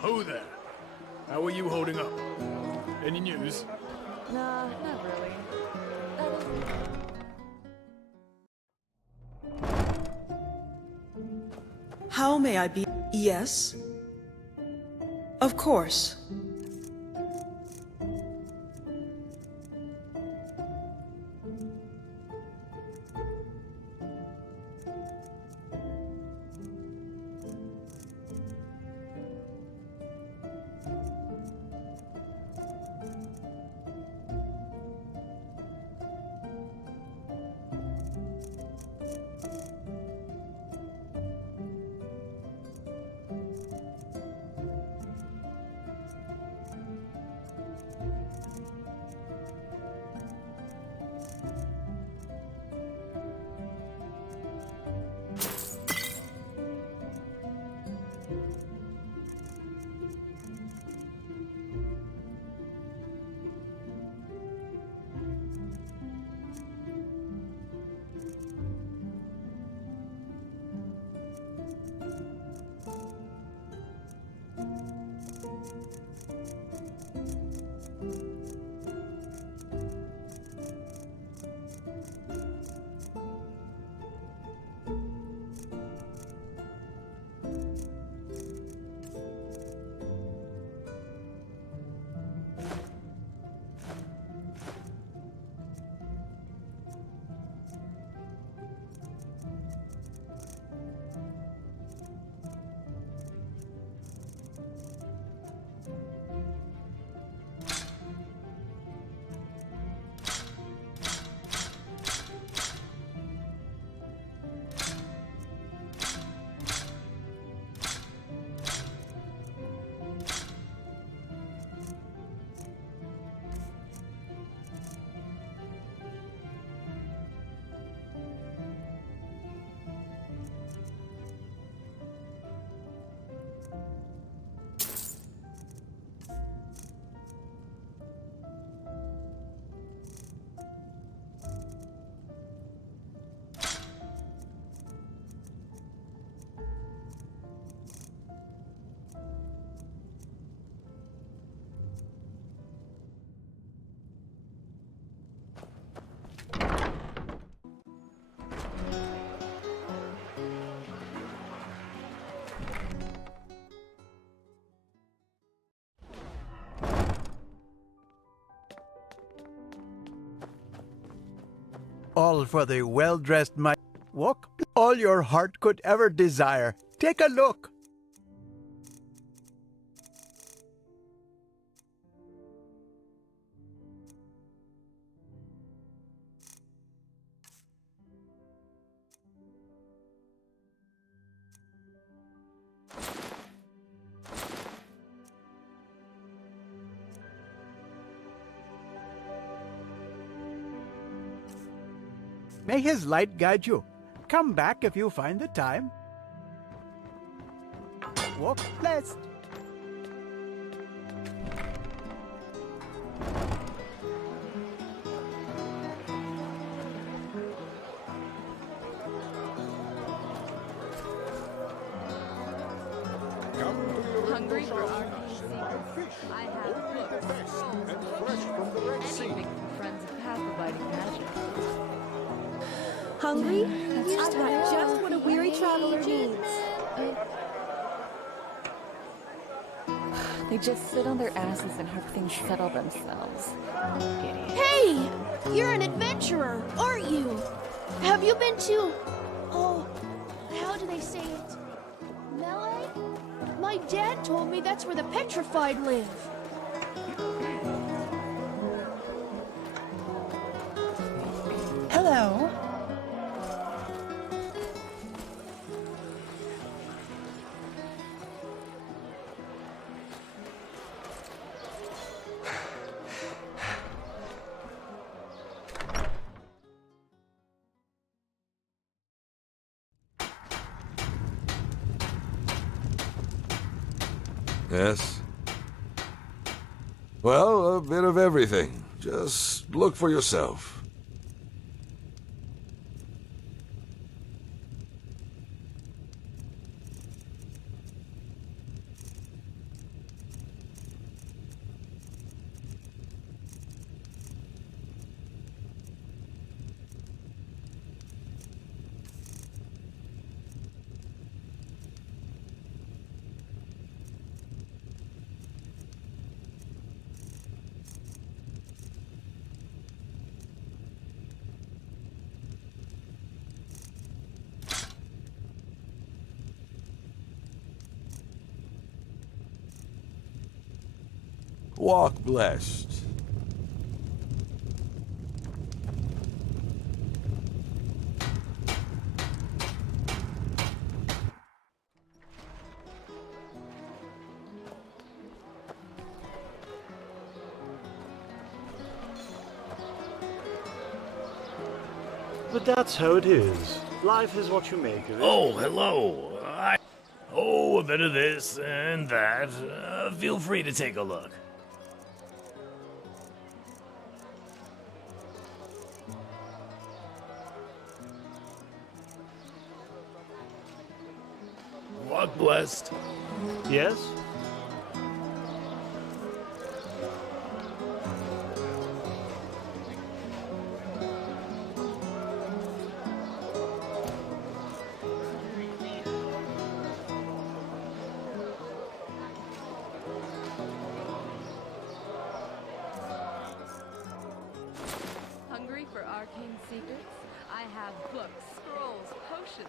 Ho there. How are you holding up? Any news? Nah, not really. How may I be? Yes? Of course. all for the well-dressed walk all your heart could ever desire. Take a look. May his light guide you. Come back if you find the time. Walk blessed. Hungry for our I have books, scrolls, anything from friends of path providing magic. Hungry? I've got just what a weary traveler needs. They just sit on their asses and hope things settle themselves. Idiots. Hey! You're an adventurer, aren't you? Have you been to... Oh, how do they say it? Melee? My dad told me that's where the petrified live. Hello. Yes? Well, a bit of everything. Just look for yourself. Walk blessed. But that's how it is. Life is what you make of it. Oh, hello. Oh, a bit of this and that. Feel free to take a look. Walk blessed. Yes? Hungry for arcane secrets? I have books, scrolls, potions.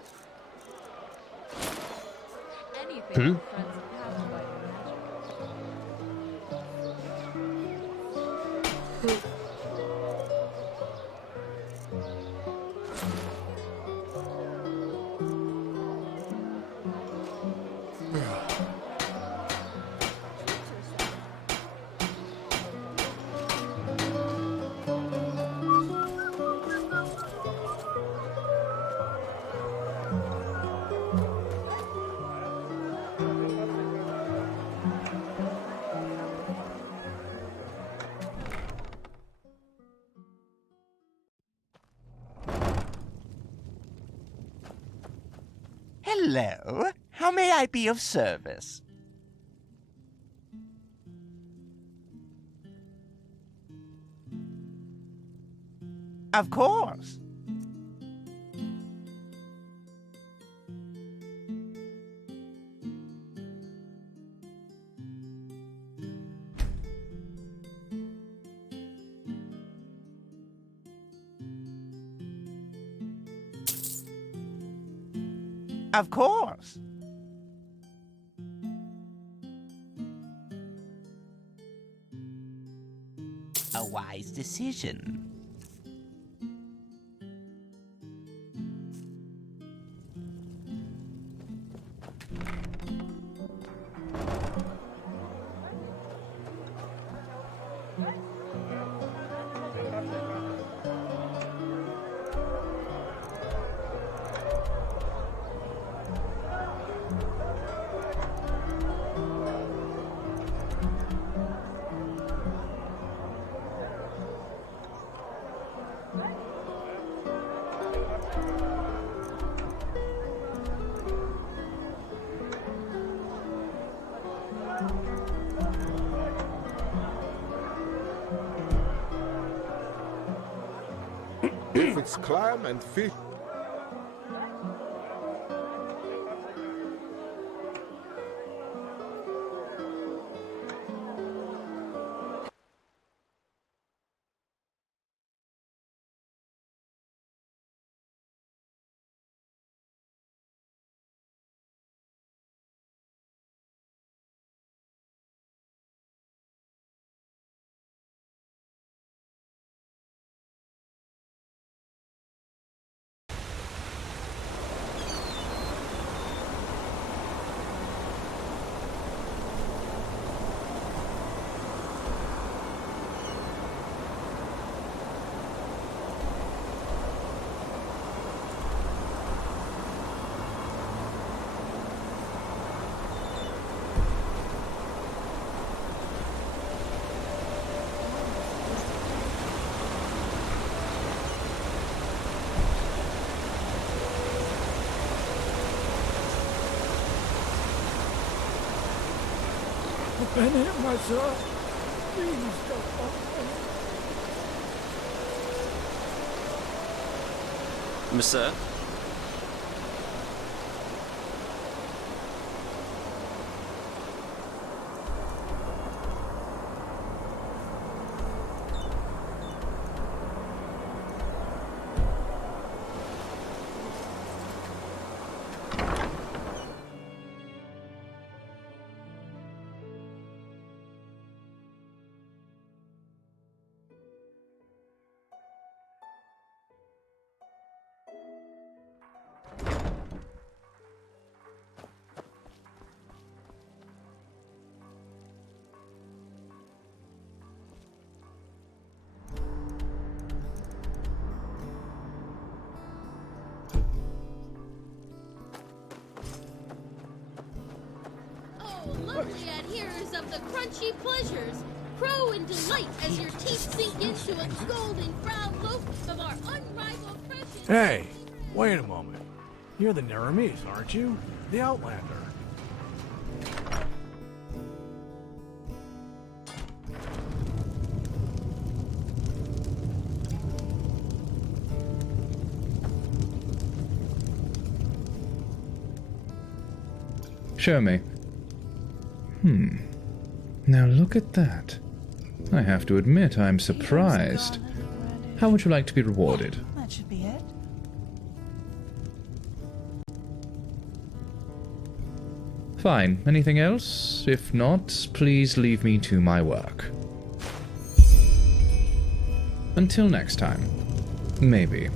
Anything from friends of path providing magic. Hello. How may I be of service? Of course. Of course. A wise decision. If it's clam and fish. Been here myself. Please don't bother me. Monsieur? Lovely adherers of the crunchy pleasures, crow in delight as your teeth sink into a golden brown loaf of our unrivaled freshness. Hey, wait a moment. You're the Neramis, aren't you? The Outlander. Show me. Now look at that. I have to admit, I'm surprised. How would you like to be rewarded? That should be it. Fine. Anything else? If not, please leave me to my work. Until next time. Maybe.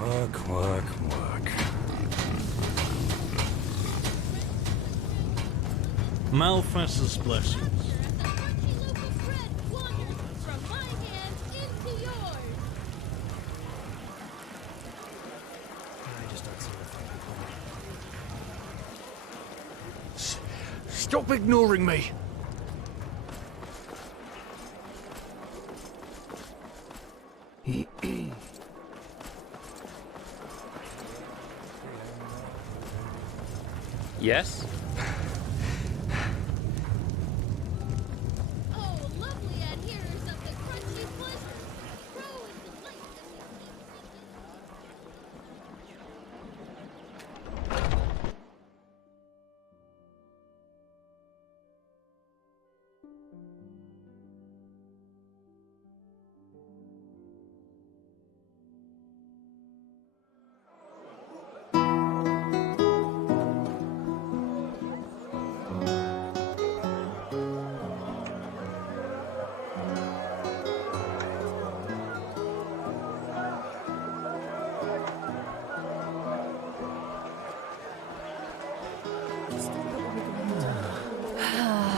Work, work, work. Malfest's blessings. Stop ignoring me! Yes? Oh, lovely adherers of the crunchy pleasures. Grow in delight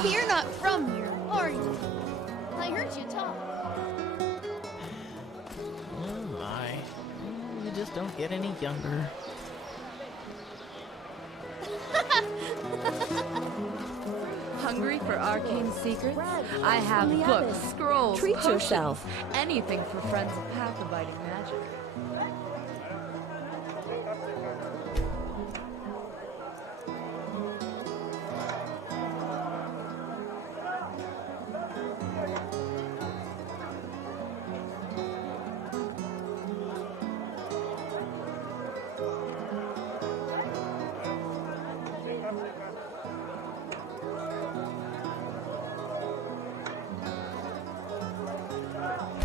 You're not from here, are you? I heard you talk. Oh my. You just don't get any younger. Hungry for arcane secrets? I have books, scrolls, Treat potions, yourself. anything for friends of path-abiding magic.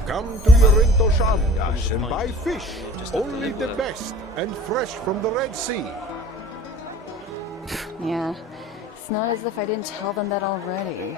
Come to Yorintoshandas and buy fish, only the best and fresh from the Red Sea. Yeah, it's not as if I didn't tell them that already.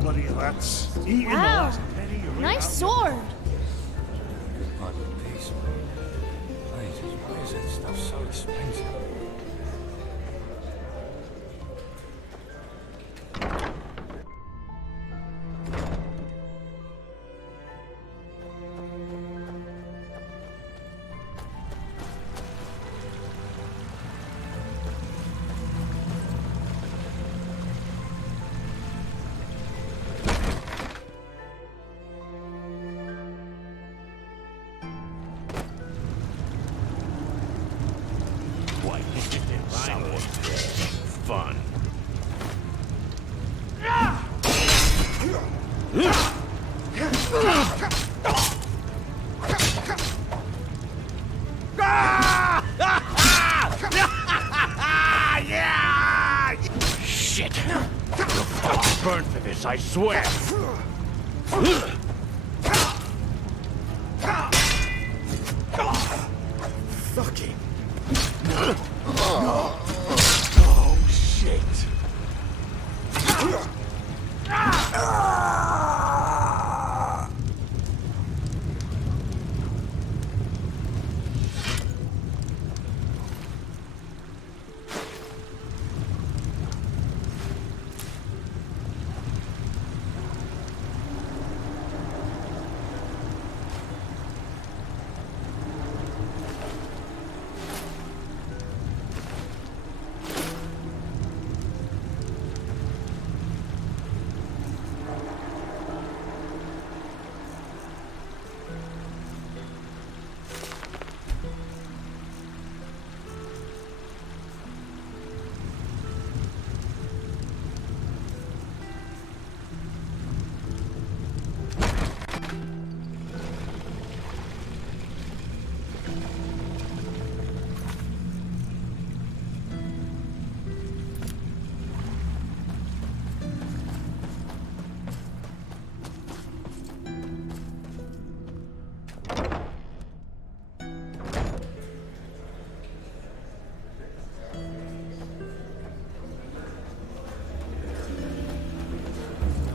Bloody rats. Eating the Wow, last penny you nice sword. is this stuff so expensive? Fun. Shit! You'll fucking burn for this, I swear! Fucking. Oh, shit.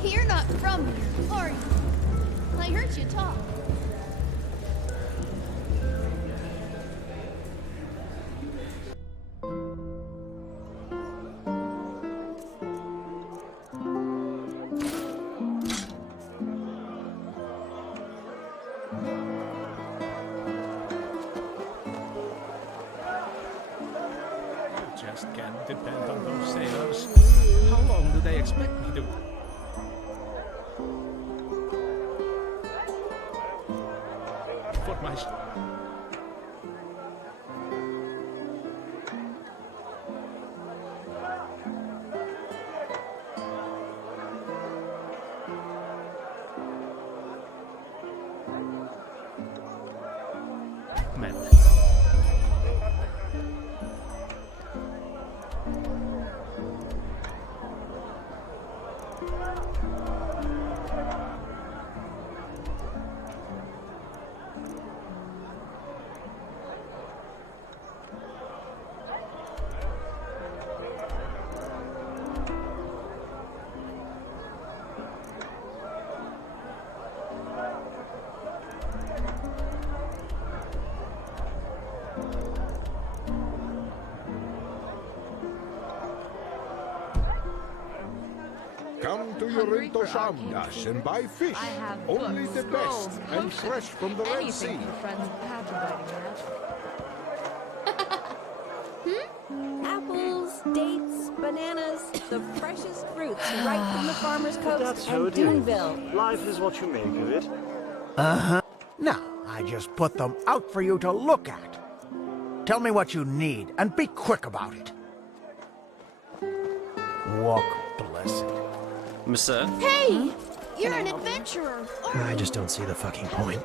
You're not from here, are you? I heard you talk. Just can't depend on those sailors. How long do they expect me to? For my... Men. Come to your Shamdas and buy fish. Only the best and fresh from the Red Sea. Apples, dates, bananas, the freshest fruits right from the farmer's coast That's and so dear. Duneville. Life is what you make of it. Uh-huh. Now, I just put them out for you to look at. Tell me what you need, and be quick about it. Walk blessed. Monsieur? Hey! You're an adventurer! I just don't see the fucking point.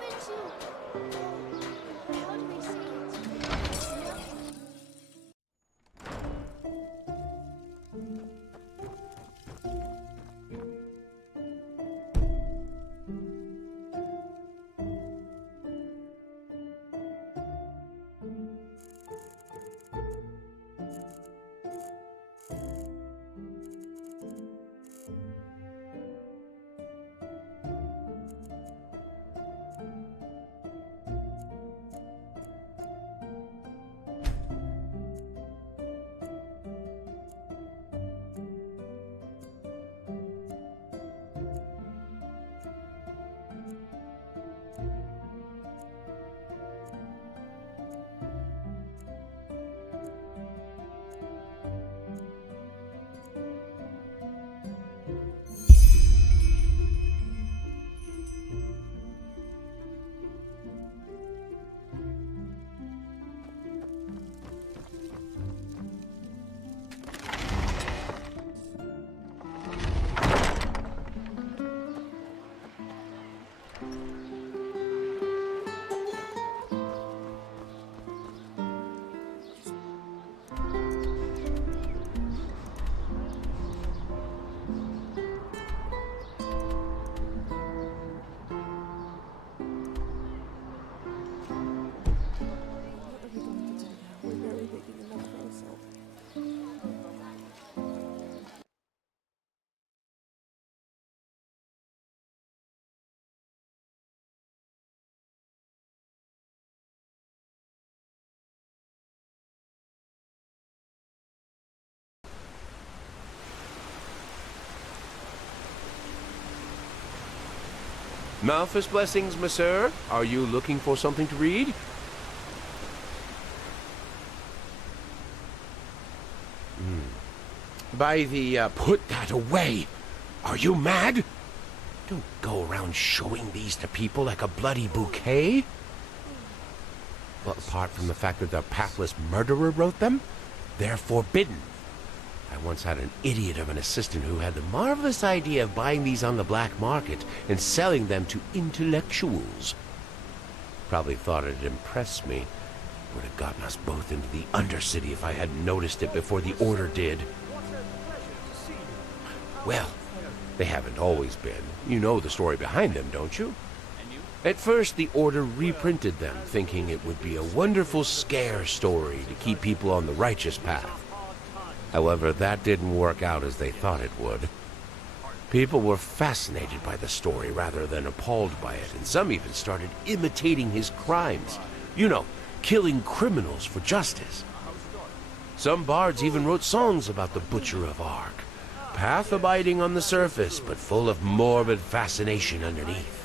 Malthus blessings, monsieur. Are you looking for something to read? By the, put that away! Are you mad? Don't go around showing these to people like a bloody bouquet. Well, apart from the fact that the pathless murderer wrote them, they're forbidden. I once had an idiot of an assistant who had the marvelous idea of buying these on the black market and selling them to intellectuals. Probably thought it'd impress me. Would have gotten us both into the Undercity if I hadn't noticed it before the Order did. Well, they haven't always been. You know the story behind them, don't you? At first, the Order reprinted them, thinking it would be a wonderful scare story to keep people on the righteous path. However, that didn't work out as they thought it would. People were fascinated by the story rather than appalled by it, and some even started imitating his crimes. You know, killing criminals for justice. Some bards even wrote songs about the Butcher of Ark. Path-abiding on the surface, but full of morbid fascination underneath.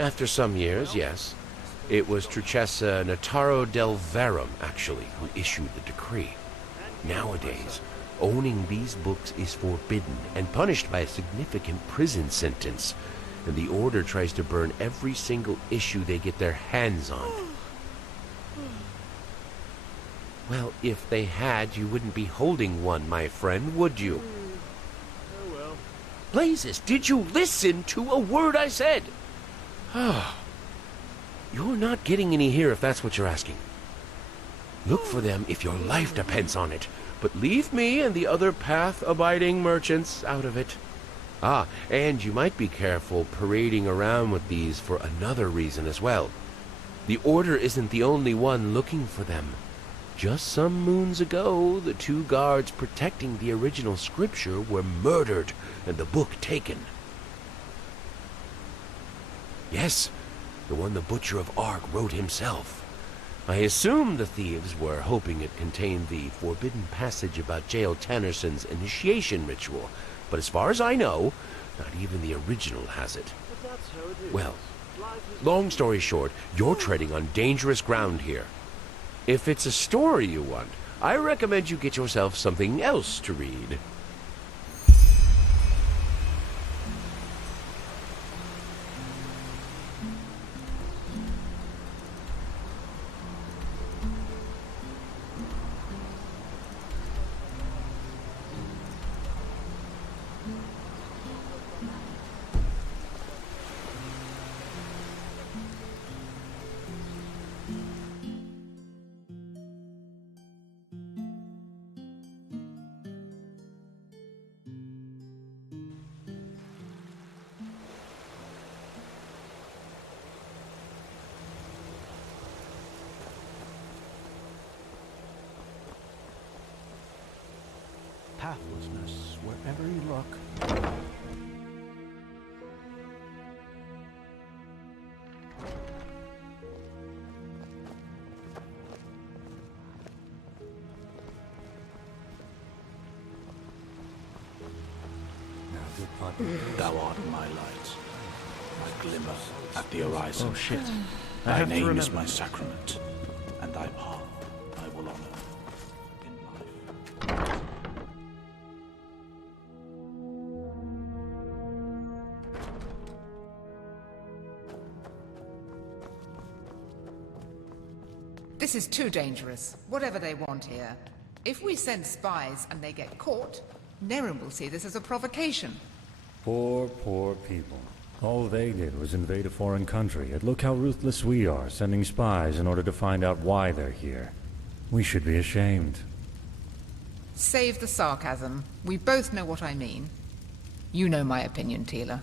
After some years, yes, it was Truchessa Nataro del Verum, actually, who issued the decree. Nowadays, owning these books is forbidden and punished by a significant prison sentence, and the Order tries to burn every single issue they get their hands on. Well, if they had, you wouldn't be holding one, my friend, would you? Oh well. Blazes, did you listen to a word I said? You're not getting any here if that's what you're asking. Look for them if your life depends on it, but leave me and the other path-abiding merchants out of it. Ah, and you might be careful parading around with these for another reason as well. The Order isn't the only one looking for them. Just some moons ago, the 2 guards protecting the original scripture were murdered and the book taken. Yes, the one the Butcher of Ark wrote himself. I assume the thieves were hoping it contained the forbidden passage about Jael Tannerson's initiation ritual, but as far as I know, not even the original has it. Well, long story short, you're treading on dangerous ground here. If it's a story you want, I recommend you get yourself something else to read. Pathlessness wherever you look. Thou art my light, my glimmer at the horizon. Oh shit. Thy name is my sacrament, and thy path I will honor. This is too dangerous, whatever they want here. If we send spies and they get caught, Nerim will see this as a provocation. Poor, poor people. All they did was invade a foreign country, and look how ruthless we are, sending spies in order to find out why they're here. We should be ashamed. Save the sarcasm. We both know what I mean. You know my opinion, Tila.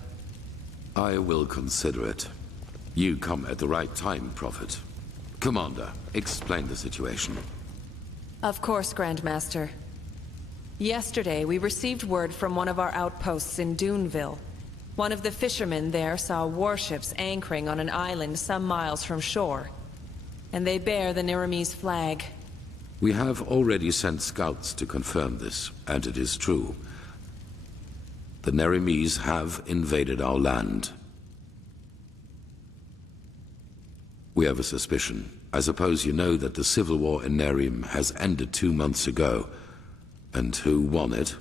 I will consider it. You come at the right time, Prophet. Commander, explain the situation. Of course, Grandmaster. Yesterday, we received word from one of our outposts in Duneville. One of the fishermen there saw warships anchoring on an island some miles from shore. And they bear the Nerimese flag. We have already sent scouts to confirm this, and it is true. The Neremese have invaded our land. We have a suspicion. I suppose you know that the civil war in Nerim has ended 2 months ago. And who won it?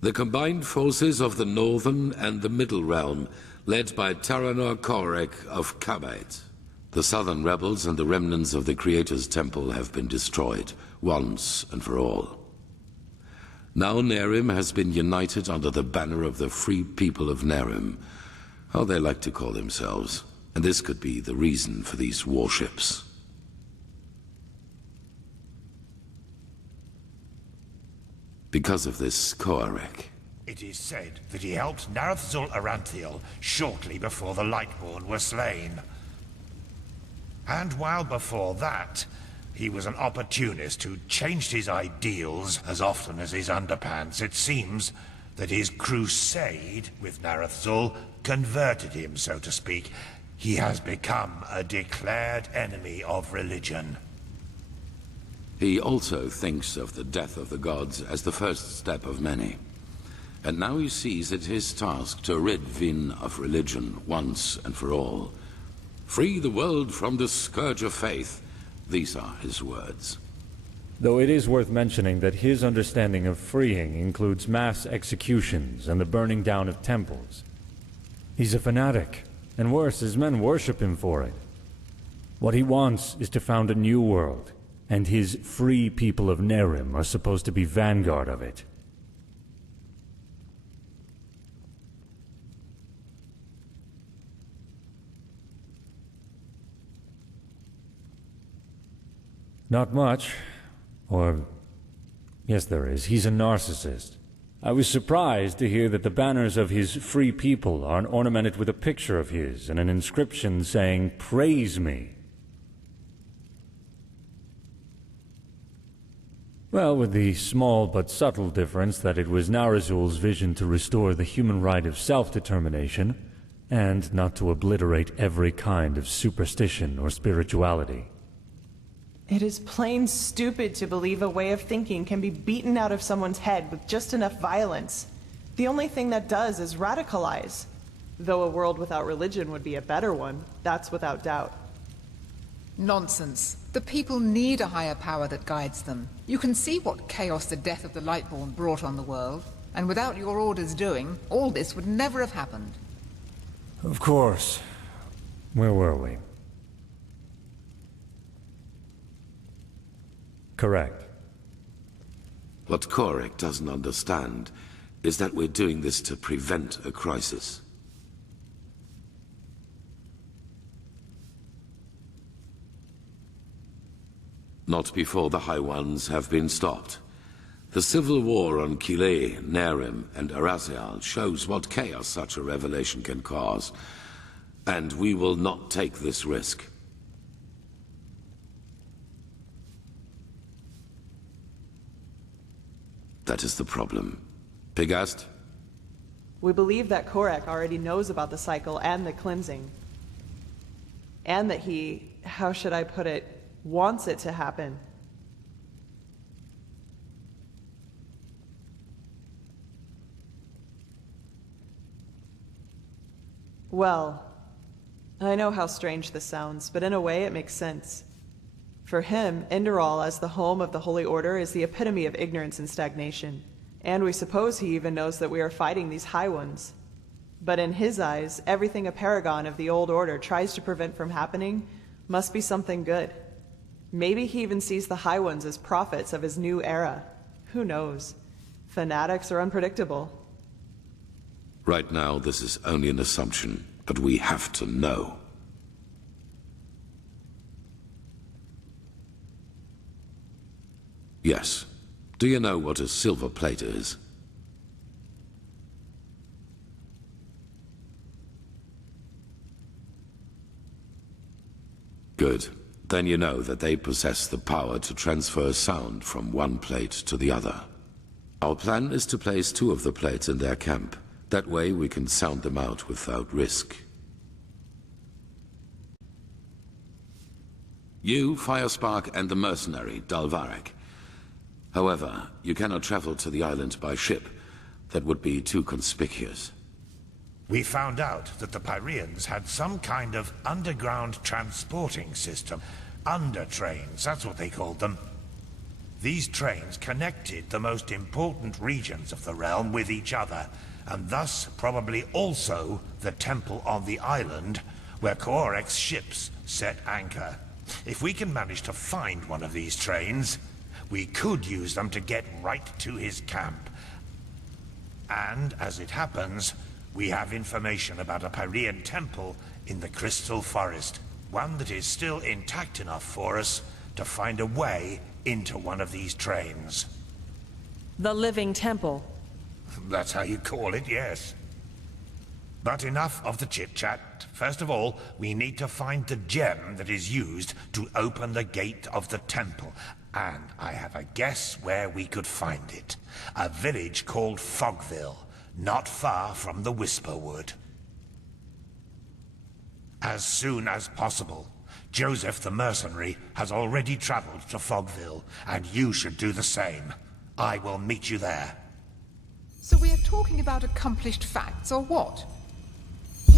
The combined forces of the Northern and the Middle Realm, led by Taranor Korek of Kabait. The Southern rebels and the remnants of the Creator's Temple have been destroyed, once and for all. Now Nerim has been united under the banner of the Free People of Nerim, how they like to call themselves, and this could be the reason for these warships. Because of this Korek. It is said that he helped Narathzul Aranthiel shortly before the Lightborn were slain. And while before that, he was an opportunist who changed his ideals as often as his underpants, it seems that his crusade with Narathzul converted him, so to speak. He has become a declared enemy of religion. He also thinks of the death of the gods as the first step of many. And now he sees it his task to rid Vin of religion once and for all. Free the world from the scourge of faith. These are his words. Though it is worth mentioning that his understanding of freeing includes mass executions and the burning down of temples. He's a fanatic, and worse, his men worship him for it. What he wants is to found a new world, and his free people of Nerim are supposed to be vanguard of it. Not much. Or, yes there is. He's a narcissist. I was surprised to hear that the banners of his free people are ornamented with a picture of his and an inscription saying, "Praise me." Well, with the small but subtle difference that it was Narazul's vision to restore the human right of self-determination, and not to obliterate every kind of superstition or spirituality. It is plain stupid to believe a way of thinking can be beaten out of someone's head with just enough violence. The only thing that does is radicalize. Though a world without religion would be a better one, that's without doubt. Nonsense. The people need a higher power that guides them. You can see what chaos the death of the Lightborn brought on the world, and without your orders doing, all this would never have happened. Of course. Where were we? Correct. What Korek doesn't understand is that we're doing this to prevent a crisis. Not before the High Ones have been stopped. The civil war on Kile, Nerim, and Arazial shows what chaos such a revelation can cause. And we will not take this risk. That is the problem. Pegast? We believe that Korek already knows about the cycle and the cleansing. And that he, how should I put it, wants it to happen. Well, I know how strange this sounds, but in a way it makes sense. For him, Enderal as the home of the Holy Order is the epitome of ignorance and stagnation. And we suppose he even knows that we are fighting these High Ones. But in his eyes, everything a paragon of the Old Order tries to prevent from happening must be something good. Maybe he even sees the High Ones as prophets of his new era. Who knows? Fanatics are unpredictable. Right now, this is only an assumption, but we have to know. Yes. Do you know what a silver plate is? Good. Then you know that they possess the power to transfer sound from one plate to the other. Our plan is to place 2 of the plates in their camp. That way we can sound them out without risk. You, Firespark, and the mercenary, Dalvarek. However, you cannot travel to the island by ship. That would be too conspicuous. We found out that the Pyreans had some kind of underground transporting system. Under-trains, that's what they called them. These trains connected the most important regions of the realm with each other, and thus probably also the temple on the island where Korek's ships set anchor. If we can manage to find one of these trains, we could use them to get right to his camp. And, as it happens, we have information about a Pyrean temple in the Crystal Forest. One that is still intact enough for us to find a way into one of these trains. The Living Temple. That's how you call it, yes. But enough of the chit-chat. First of all, we need to find the gem that is used to open the gate of the temple. And I have a guess where we could find it. A village called Fogville, not far from the Whisperwood. As soon as possible. Joseph the mercenary has already traveled to Fogville, and you should do the same. I will meet you there. So we are talking about accomplished facts, or what?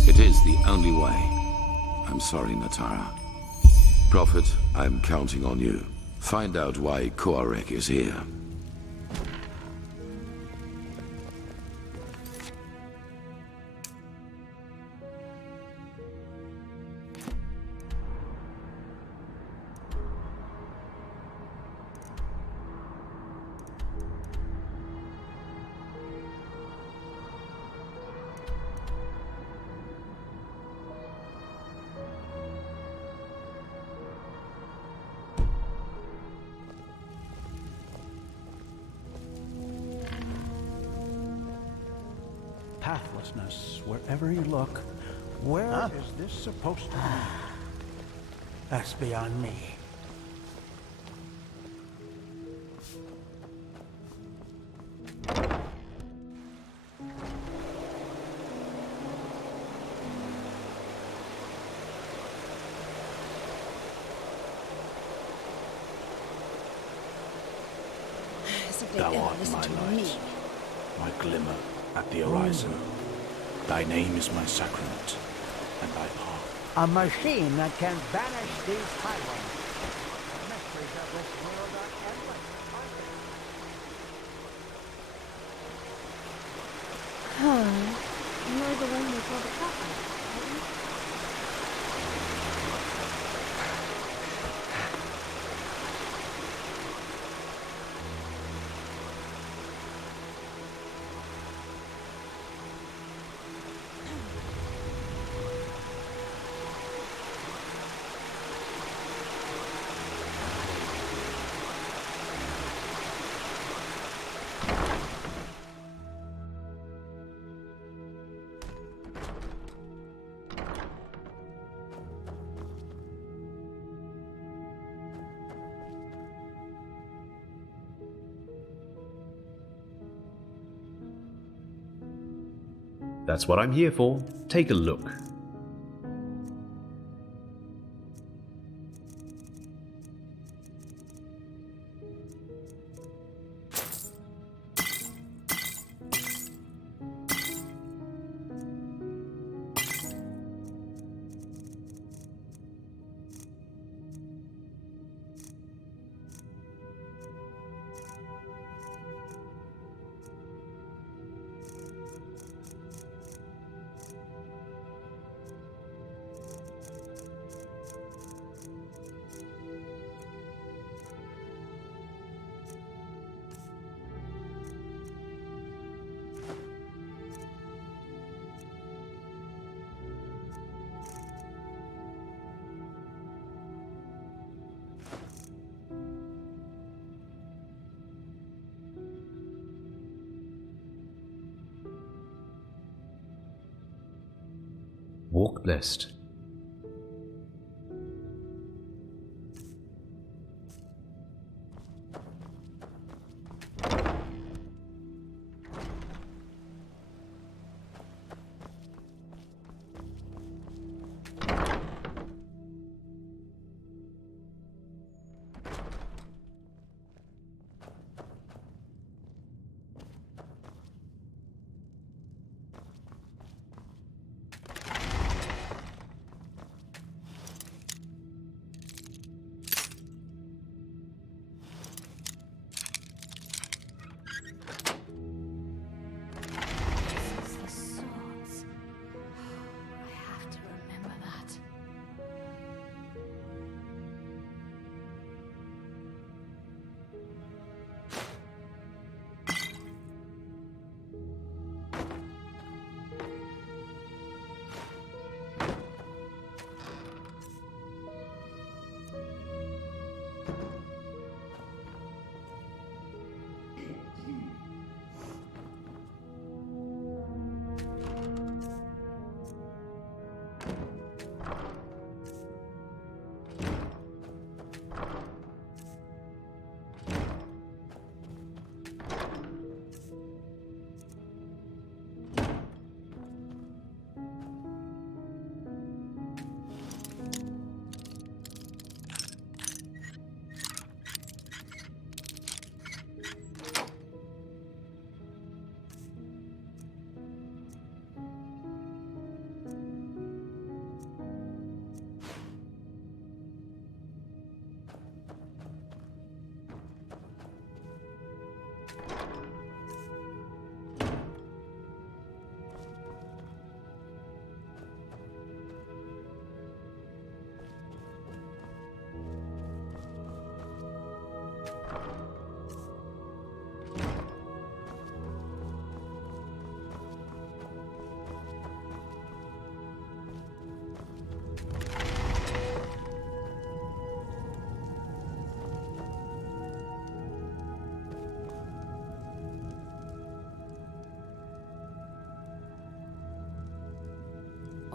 It is the only way. I'm sorry, Natara. Prophet, I'm counting on you. Find out why Korek is here. Pathlessness, wherever you look. Where is this supposed to lead? That's beyond me. Thou art my light, my glimmer at the horizon. Thy name is my sacrament, and thy path. A machine that can banish these highways. The mysteries of this world are endless, aren't they? You're the one before the prophet, aren't you? That's what I'm here for. Take a look. Walk blessed.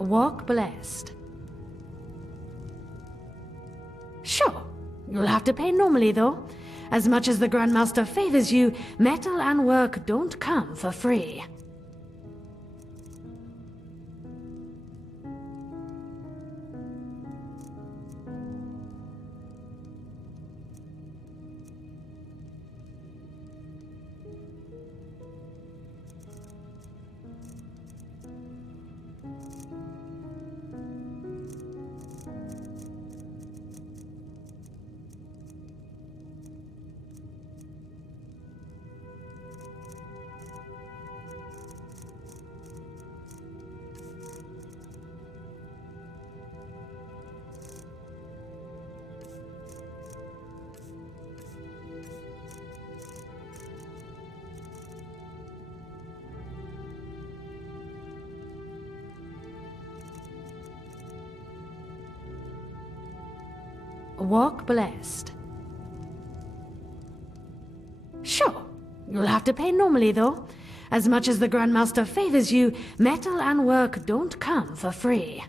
Walk blessed. Sure, you'll have to pay normally though. As much as the Grandmaster favors you, metal and work don't come for free. Walk blessed. Sure, you'll have to pay normally though. As much as the Grandmaster favors you, metal and work don't come for free.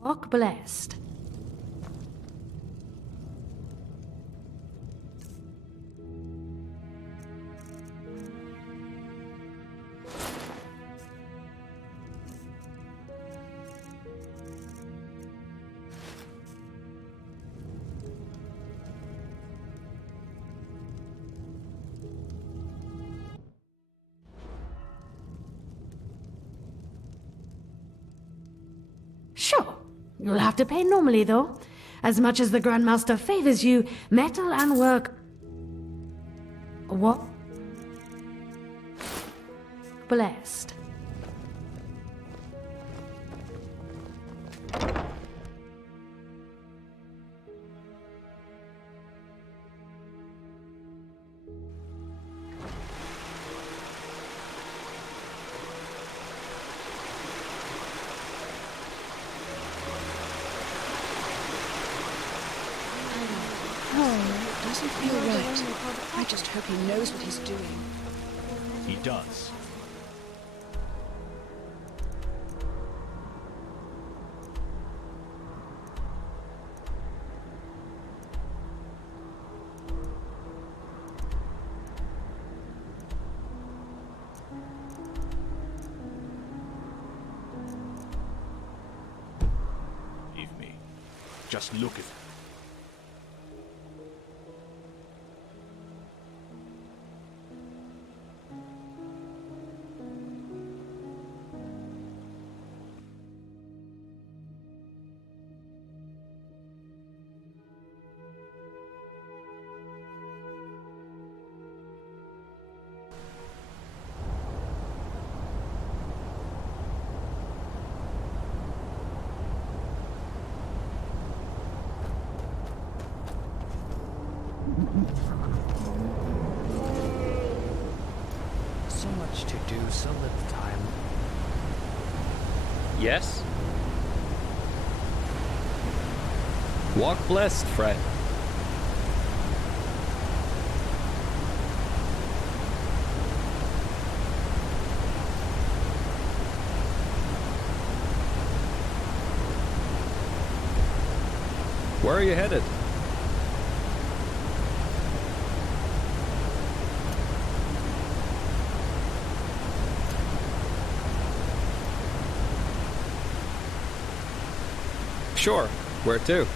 Walk blessed. Sure. You'll have to pay normally, though. As much as the Grandmaster favors you, metal and work... What? Blessed. Doesn't feel right. I just hope he knows what he's doing. He does. Leave me. Just look at him. So much to do, so little time. Yes? Walk blessed, Fred. Where are you headed? Sure. Where to?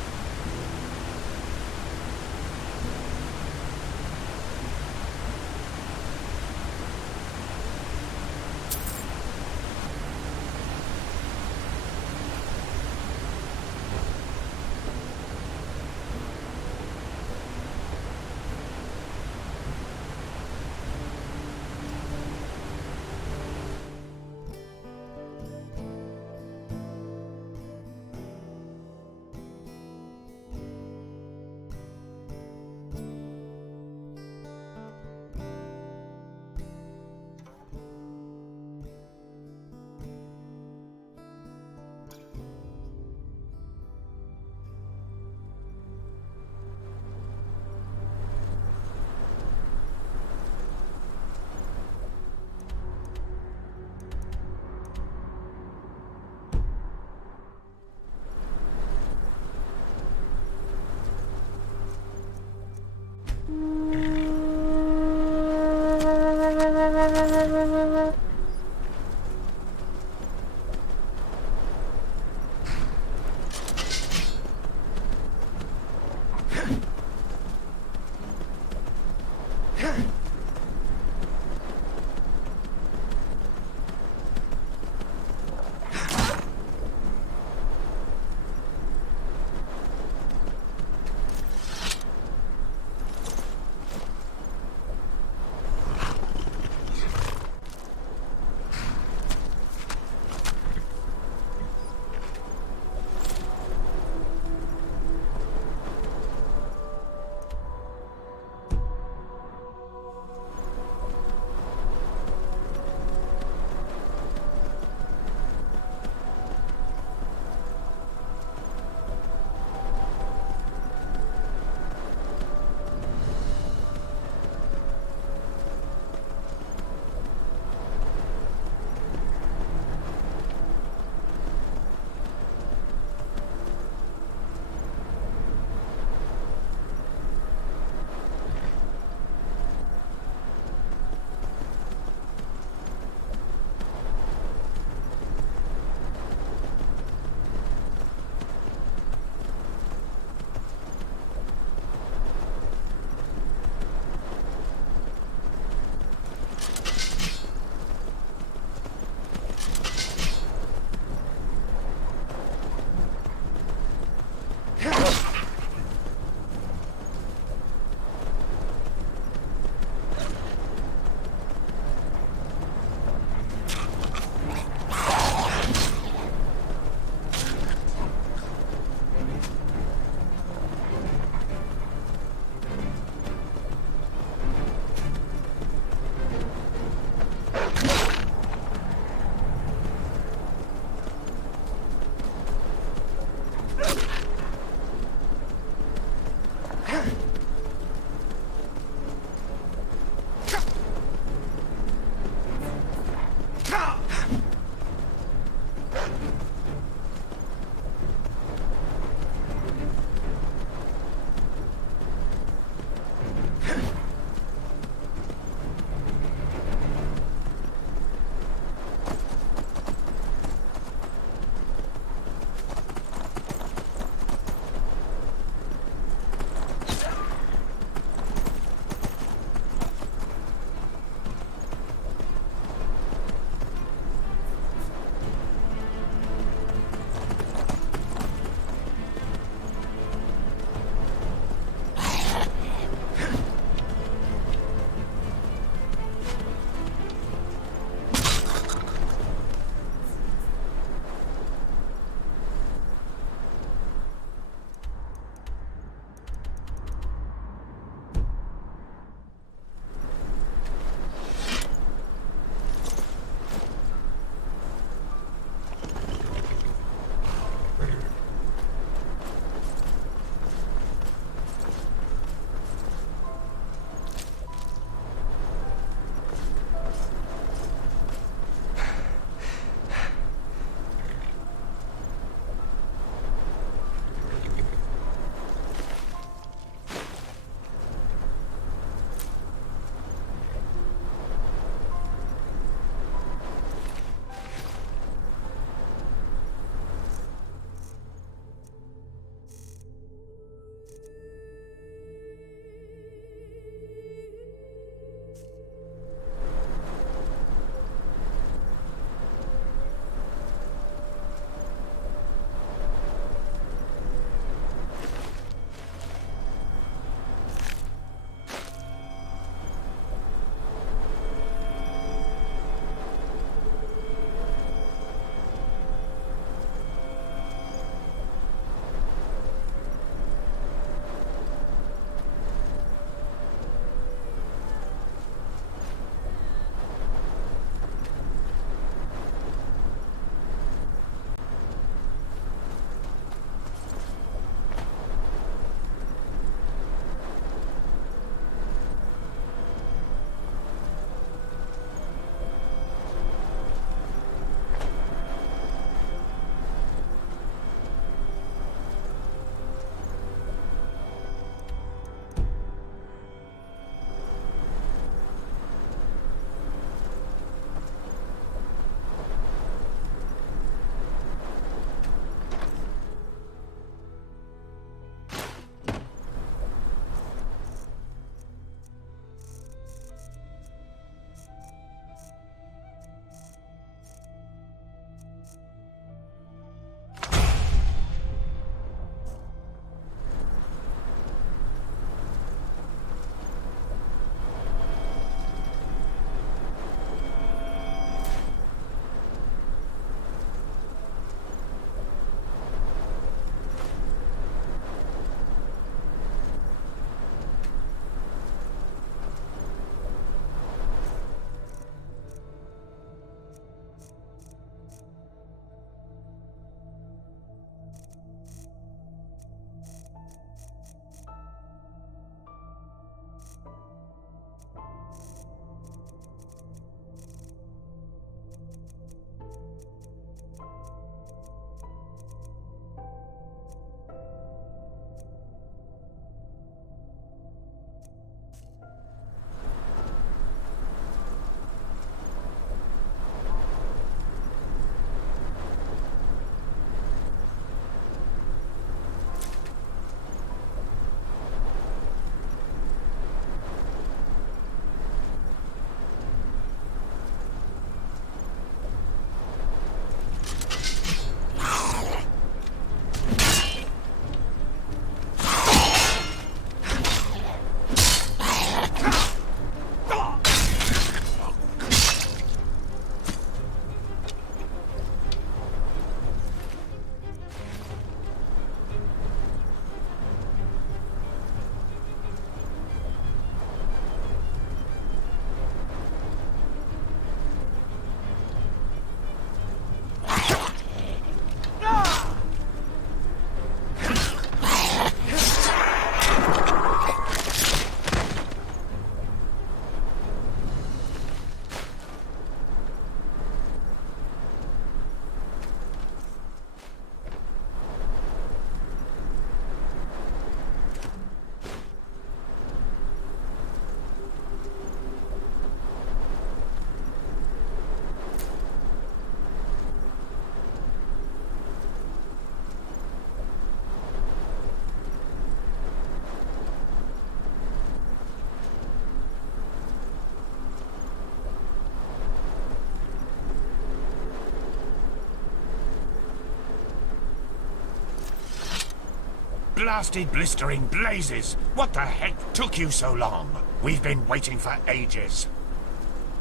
Blasted blistering blazes! What the heck took you so long? We've been waiting for ages.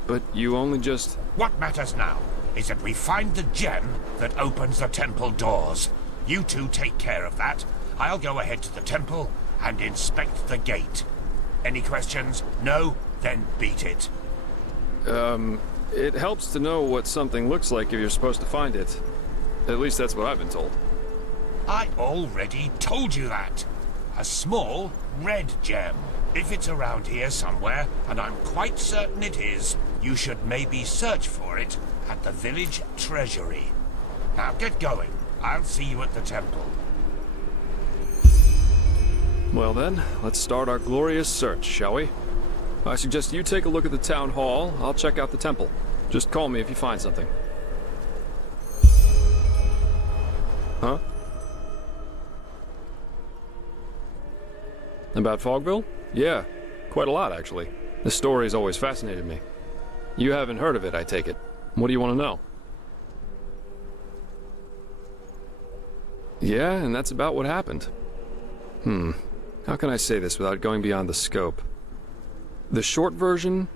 But you only just... What matters now is that we find the gem that opens the temple doors. You two take care of that. I'll go ahead to the temple and inspect the gate. Any questions? No? Then beat it. It helps to know what something looks like if you're supposed to find it. At least that's what I've been told. I already told you that. A small, red gem. If it's around here somewhere, and I'm quite certain it is, you should maybe search for it at the village treasury. Now get going. I'll see you at the temple. Well then, let's start our glorious search, shall we? I suggest you take a look at the town hall. I'll check out the temple. Just call me if you find something. Huh? About Fogville? Yeah, quite a lot actually. This story's always fascinated me. You haven't heard of it, I take it. What do you want to know? Yeah, and that's about what happened. How can I say this without going beyond the scope? The short version,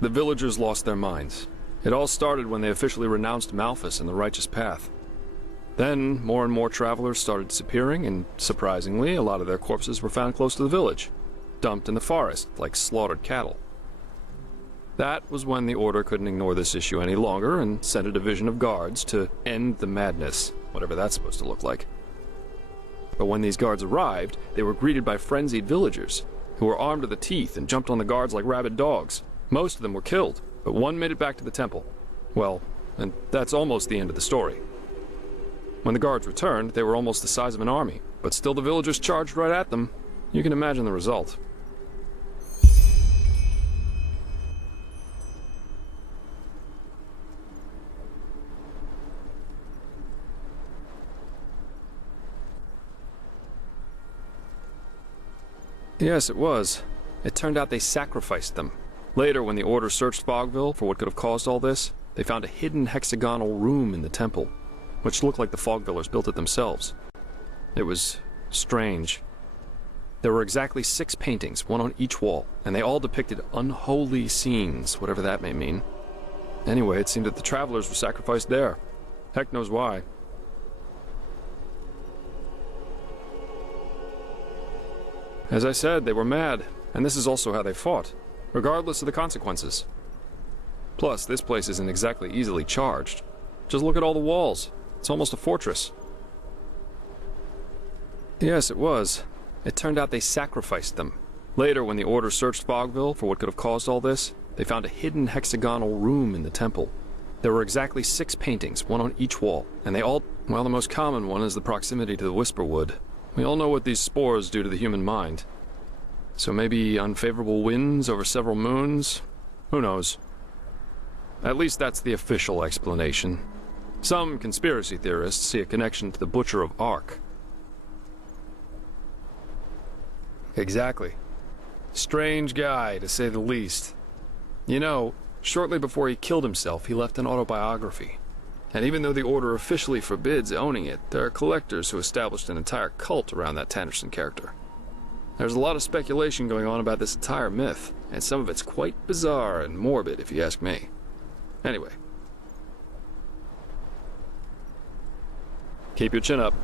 the villagers lost their minds. It all started when they officially renounced Malthus and the righteous path. Then, more and more travelers started disappearing, and surprisingly, a lot of their corpses were found close to the village, dumped in the forest like slaughtered cattle. That was when the Order couldn't ignore this issue any longer and sent a division of guards to end the madness, whatever that's supposed to look like. But when these guards arrived, they were greeted by frenzied villagers, who were armed to the teeth and jumped on the guards like rabid dogs. Most of them were killed, but one made it back to the temple. Well, and that's almost the end of the story. When the guards returned, they were almost the size of an army, but still the villagers charged right at them. You can imagine the result. Yes, it was. It turned out they sacrificed them. Later, when the Order searched Fogville for what could have caused all this, they found a hidden hexagonal room in the temple, which looked like the Fogvillers built it themselves. It was strange. There were exactly 6 paintings, one on each wall, and they all depicted unholy scenes, whatever that may mean. Anyway, it seemed that the travelers were sacrificed there. Heck knows why. As I said, they were mad, and this is also how they fought, regardless of the consequences. Plus, this place isn't exactly easily charged. Just look at all the walls. It's almost a fortress. Yes, it was. It turned out they sacrificed them. Later, when the Order searched Fogville for what could have caused all this, they found a hidden hexagonal room in the temple. There were exactly 6 paintings, one on each wall, and they all... Well, the most common one is the proximity to the Whisperwood. We all know what these spores do to the human mind. So maybe unfavorable winds over several moons? Who knows? At least that's the official explanation. Some conspiracy theorists see a connection to the Butcher of Ark. Exactly. Strange guy, to say the least. You know, shortly before he killed himself, he left an autobiography. And even though the Order officially forbids owning it, there are collectors who established an entire cult around that Tannerson character. There's a lot of speculation going on about this entire myth, and some of it's quite bizarre and morbid, if you ask me. Anyway. Keep your chin up.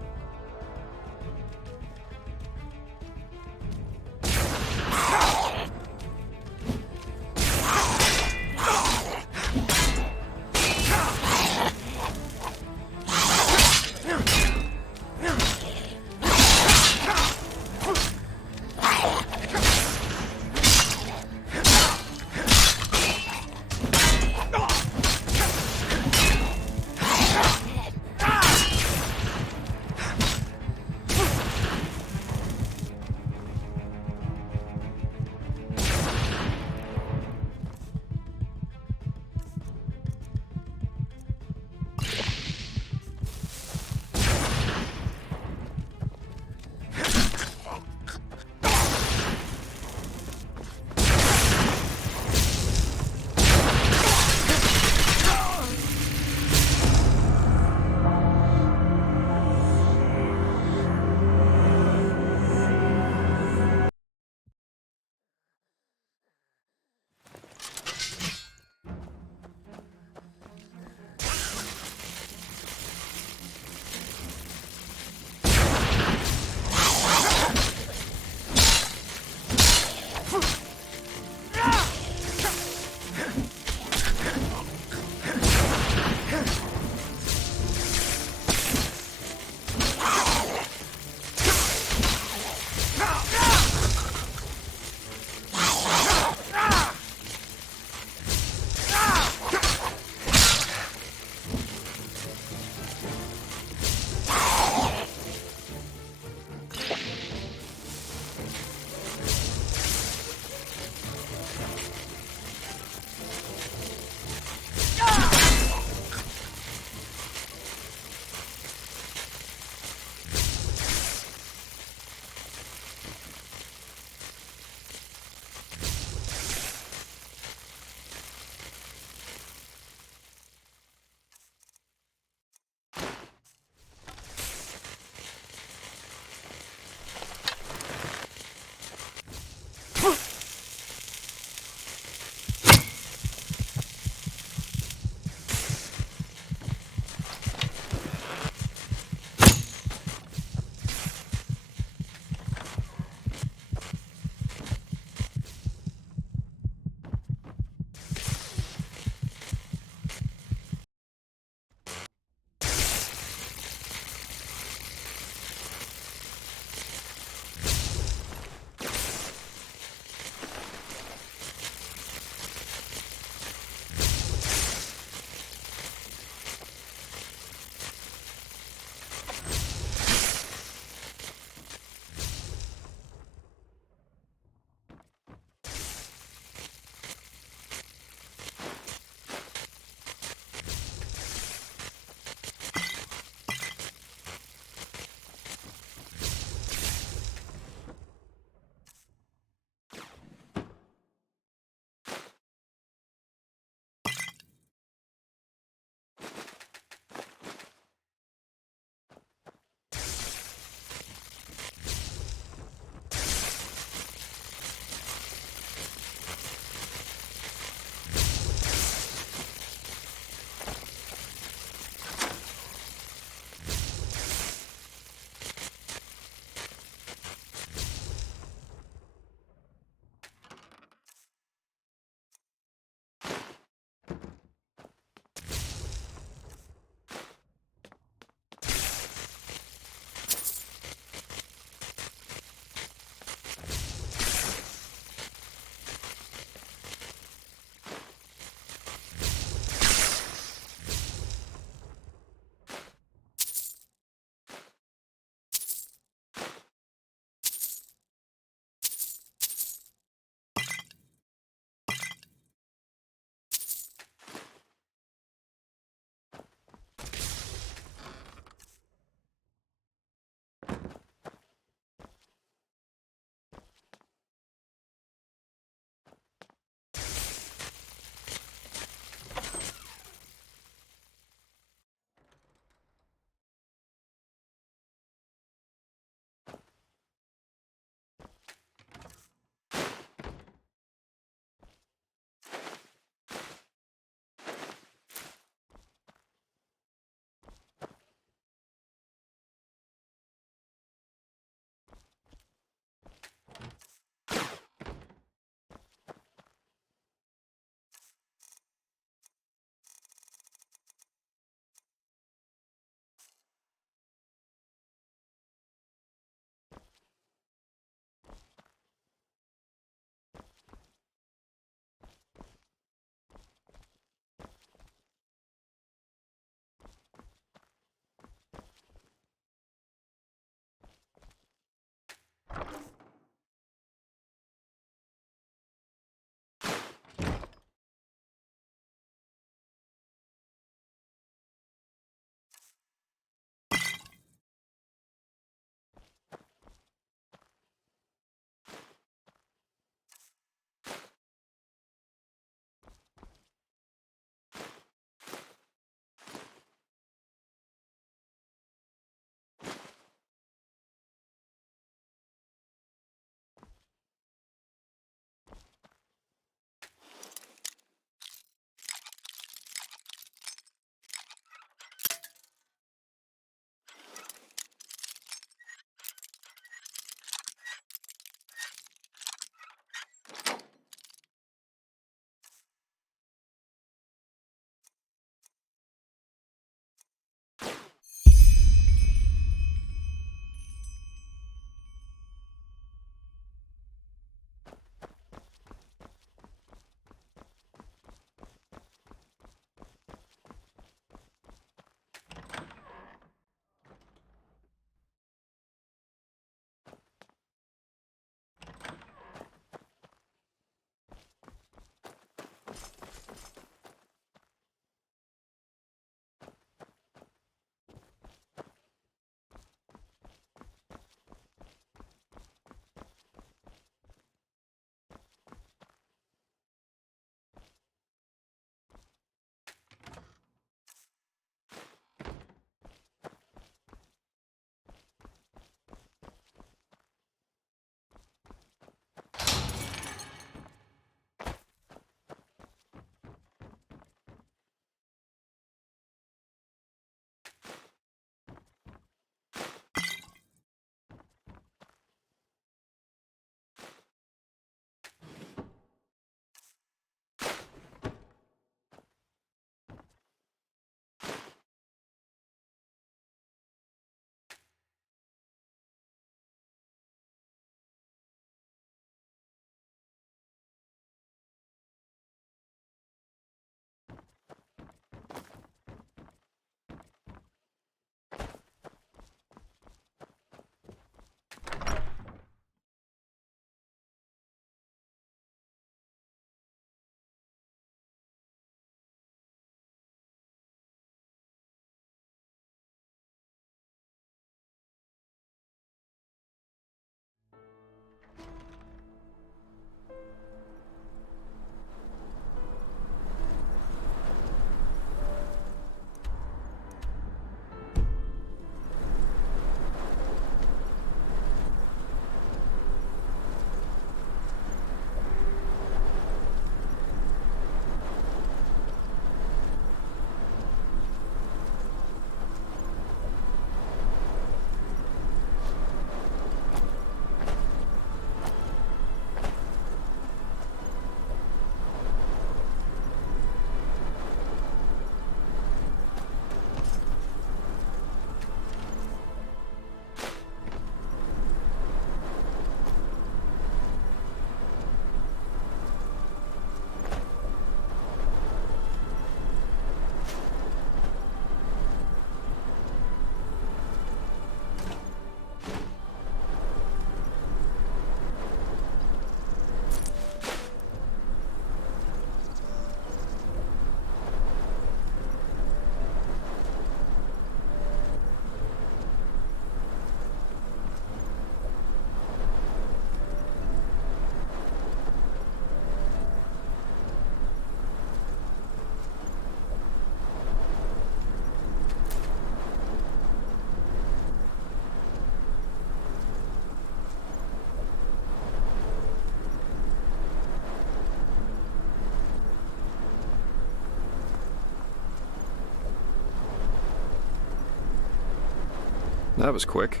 That was quick.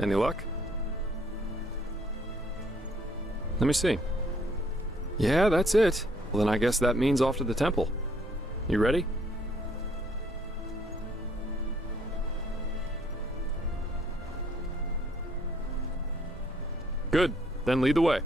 Any luck? Let me see. Yeah, that's it. Well, then I guess that means off to the temple. You ready? Good. Then lead the way.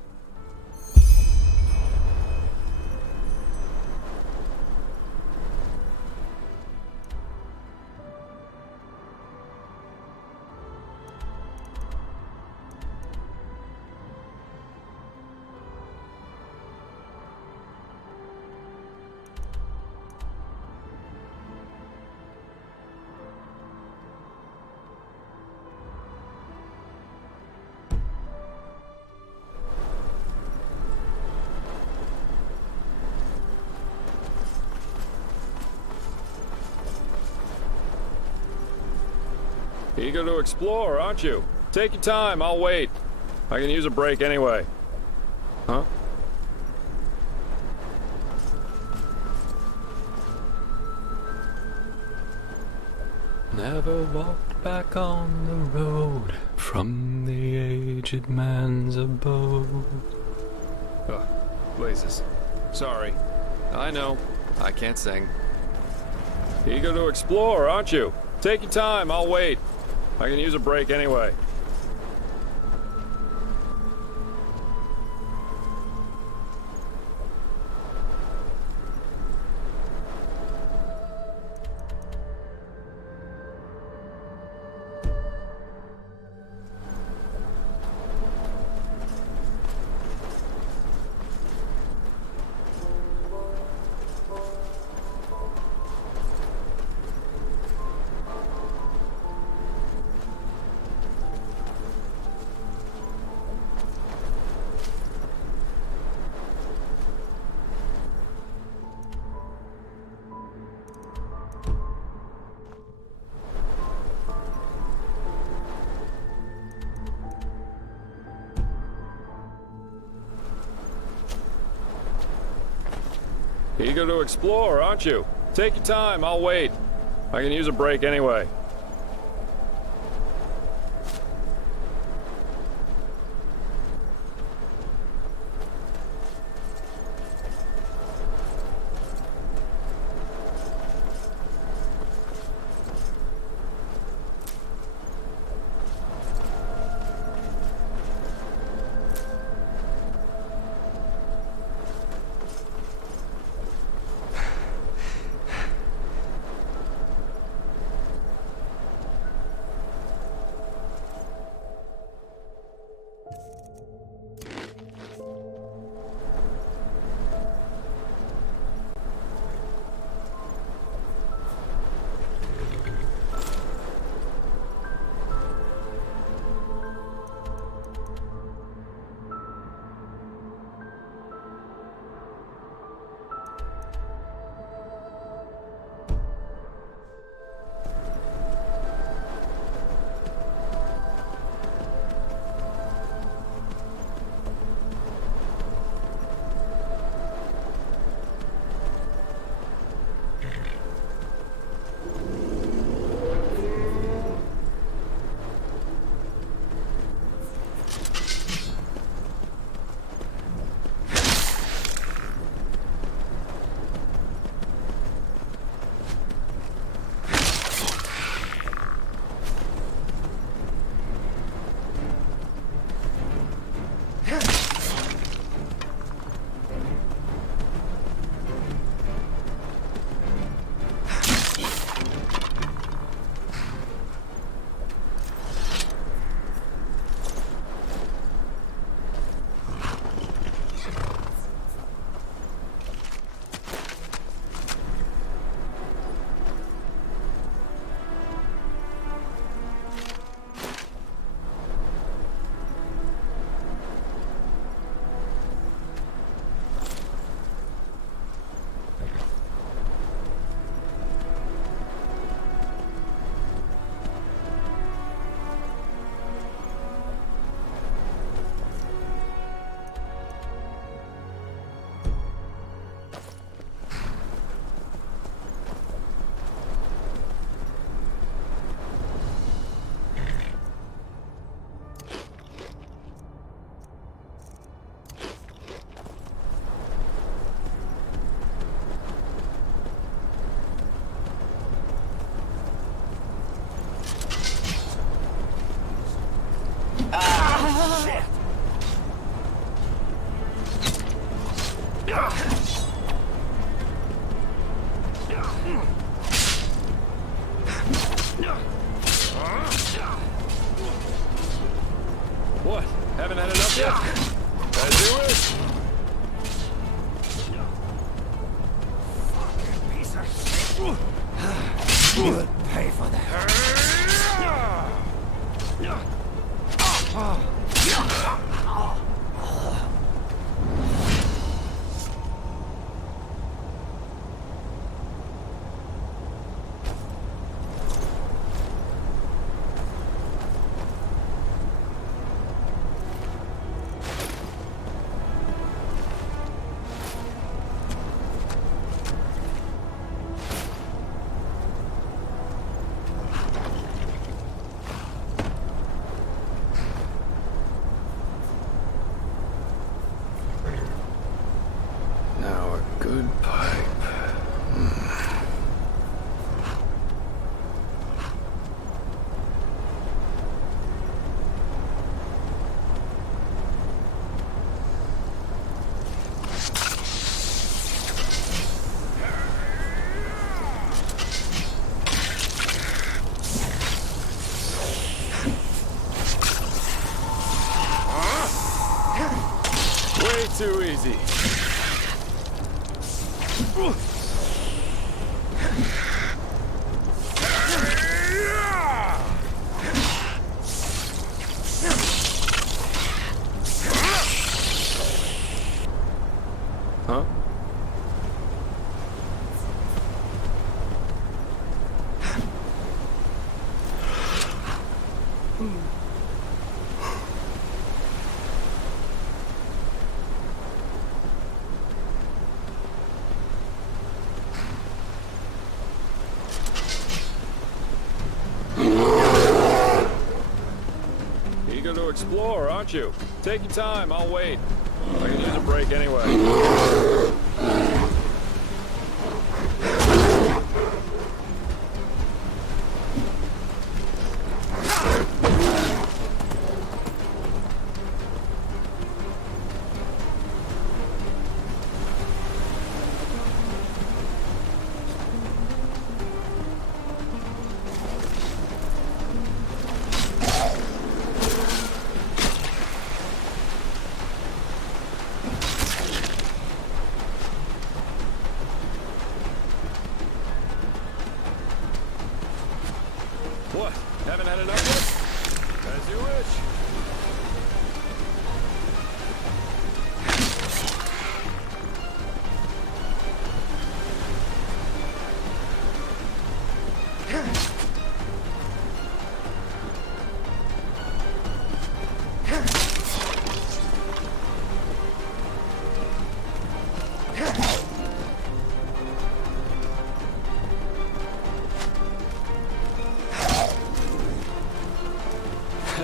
Eager to explore, aren't you? Take your time, I'll wait. I can use a break anyway. Huh? Never walked back on the road from the aged man's abode. Oh, blazes. Sorry. I know. I can't sing. Eager to explore, aren't you? Take your time, I'll wait. I can use a break anyway. Eager to explore, aren't you? Take your time, I'll wait. I can use a break anyway. What? Haven't had enough yet? As you wish. Fucking piece of shit. You'll pay for that. Now a good pipe. Way too easy. Huh? Eager to explore, aren't you? Take your time, I'll wait. I can use a break anyway. What? Haven't had enough yet? As you wish.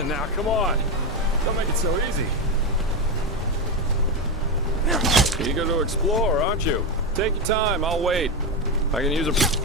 Now, come on. Don't make it so easy. Eager to explore, aren't you? Take your time, I'll wait. I can use a...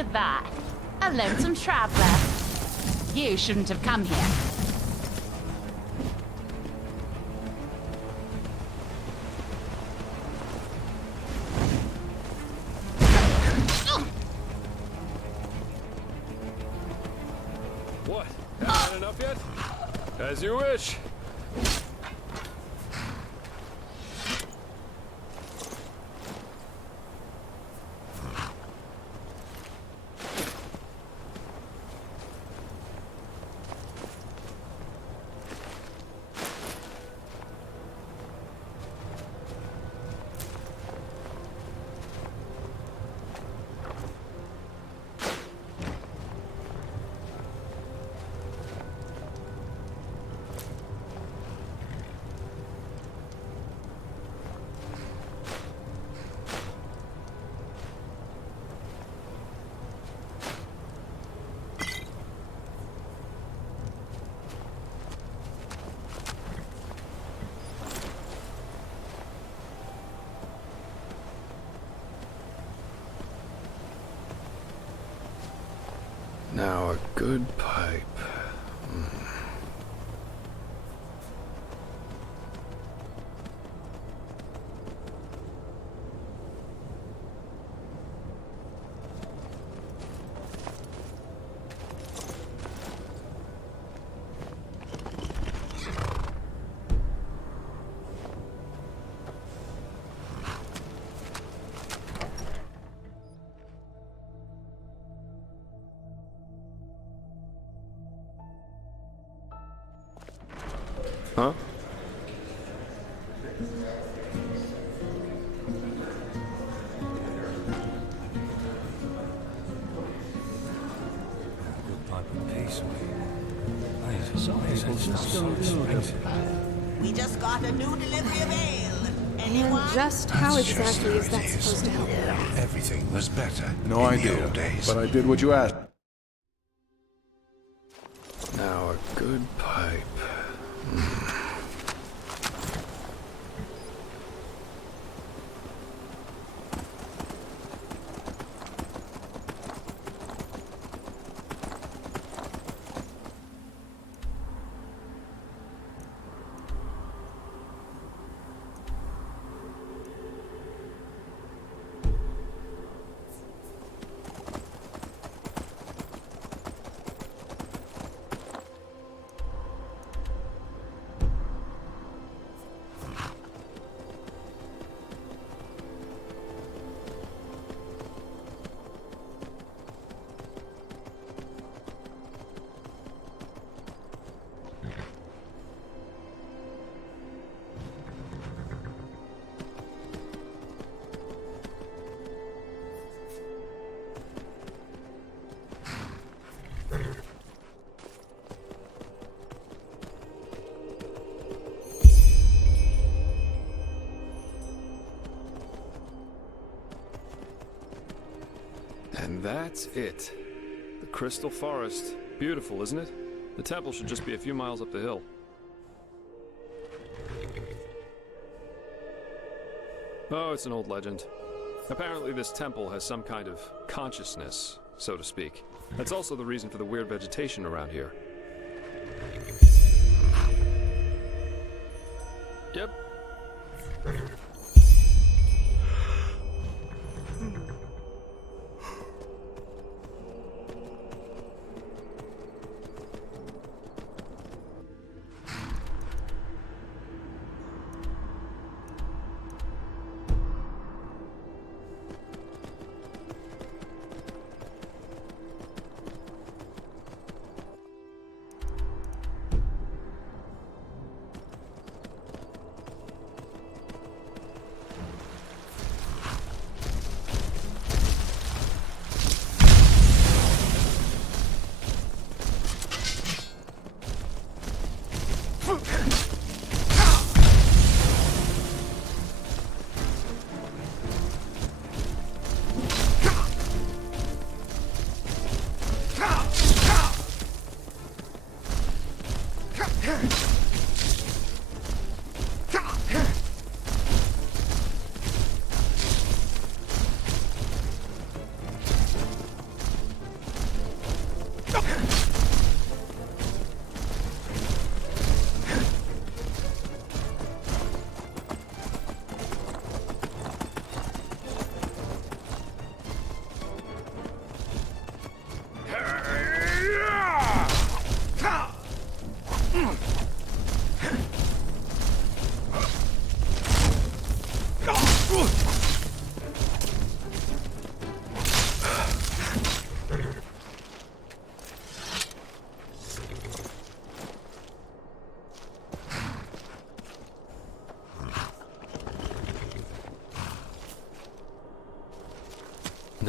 at that. A lonesome traveler. You shouldn't have come here. What? Haven't had enough yet? As you wish. Now a good pipe. Huh? We just got a new delivery of ale. Anyone? And just how exactly is that supposed to help? Everything was better. No in the idea, old days. but I did what you asked. Now a good pipe. And that's it. The Crystal Forest. Beautiful, isn't it? The temple should just be a few miles up the hill. Oh, it's an old legend. Apparently this temple has some kind of consciousness, so to speak. That's also the reason for the weird vegetation around here. Yep.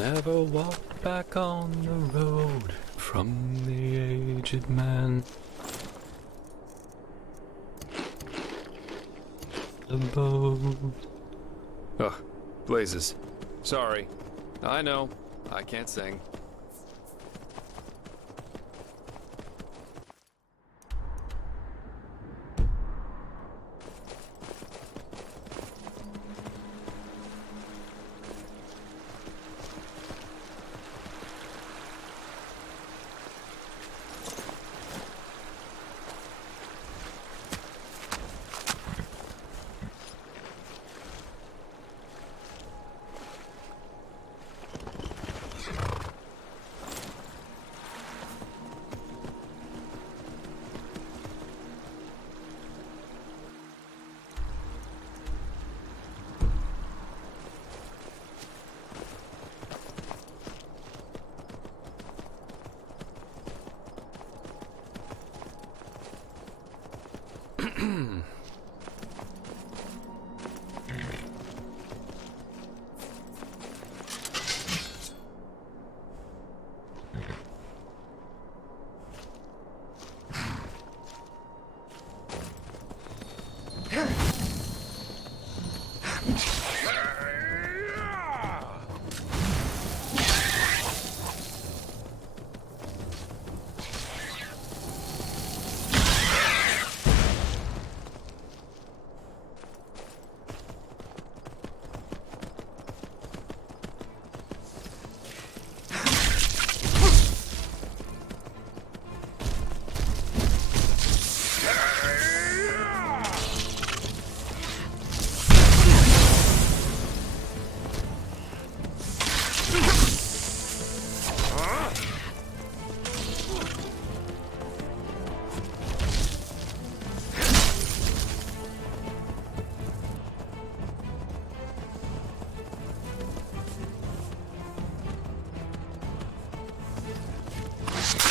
never walk back on the road from the aged man. The boat. Ugh, blazes. Sorry. I know. I can't sing.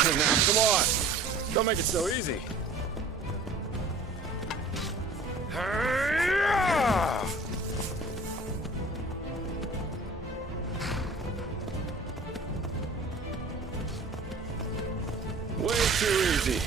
Now, come on! Don't make it so easy. Way too easy.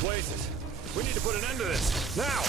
Blazes! We need to put an end to this, now!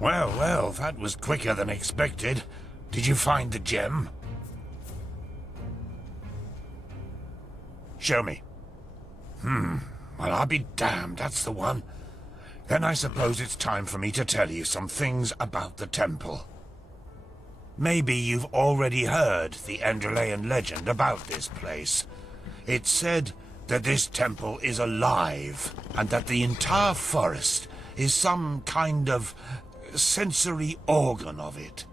Well, well, that was quicker than expected. Did you find the gem? Show me. Well, I'll be damned, that's the one. Then I suppose it's time for me to tell you some things about the temple. Maybe you've already heard the Enderalian legend about this place. It's said that this temple is alive, and that the entire forest is some kind of sensory organ of it.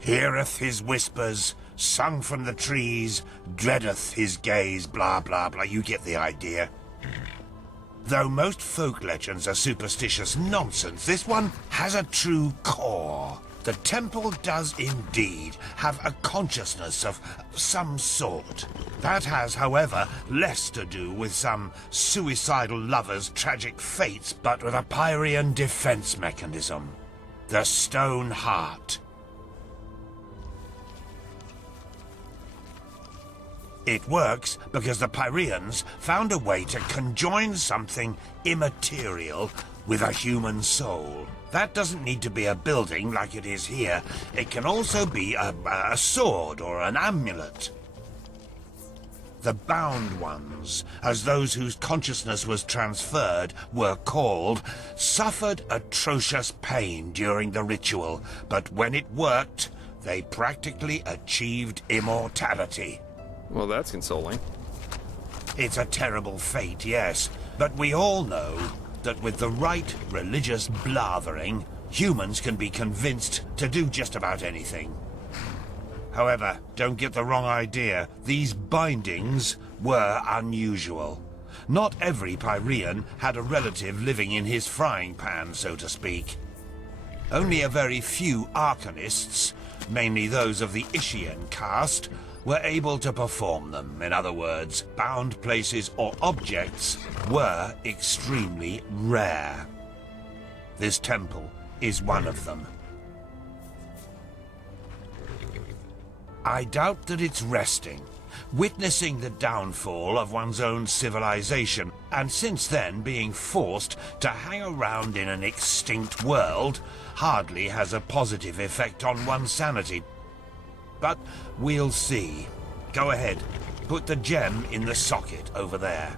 Heareth his whispers, sung from the trees, dreadeth his gaze, blah blah blah, you get the idea. Though most folk legends are superstitious nonsense, this one has a true core. The temple does indeed have a consciousness of some sort. That has, however, less to do with some suicidal lover's tragic fates, but with a Pyrean defense mechanism. The Stone Heart. It works because the Pyreans found a way to conjoin something immaterial with a human soul. That doesn't need to be a building like it is here. It can also be a sword or an amulet. The bound ones, as those whose consciousness was transferred were called, suffered atrocious pain during the ritual, but when it worked, they practically achieved immortality. Well, that's consoling. It's a terrible fate, yes, but we all know that with the right religious blathering, humans can be convinced to do just about anything. However, don't get the wrong idea. These bindings were unusual. Not every Pyrean had a relative living in his frying pan, so to speak. Only a very few arcanists, mainly those of the Ishian caste, were able to perform them. In other words, bound places or objects were extremely rare. This temple is one of them. I doubt that it's resting, witnessing the downfall of one's own civilization, and since then being forced to hang around in an extinct world hardly has a positive effect on one's sanity. But we'll see. Go ahead, put the gem in the socket over there.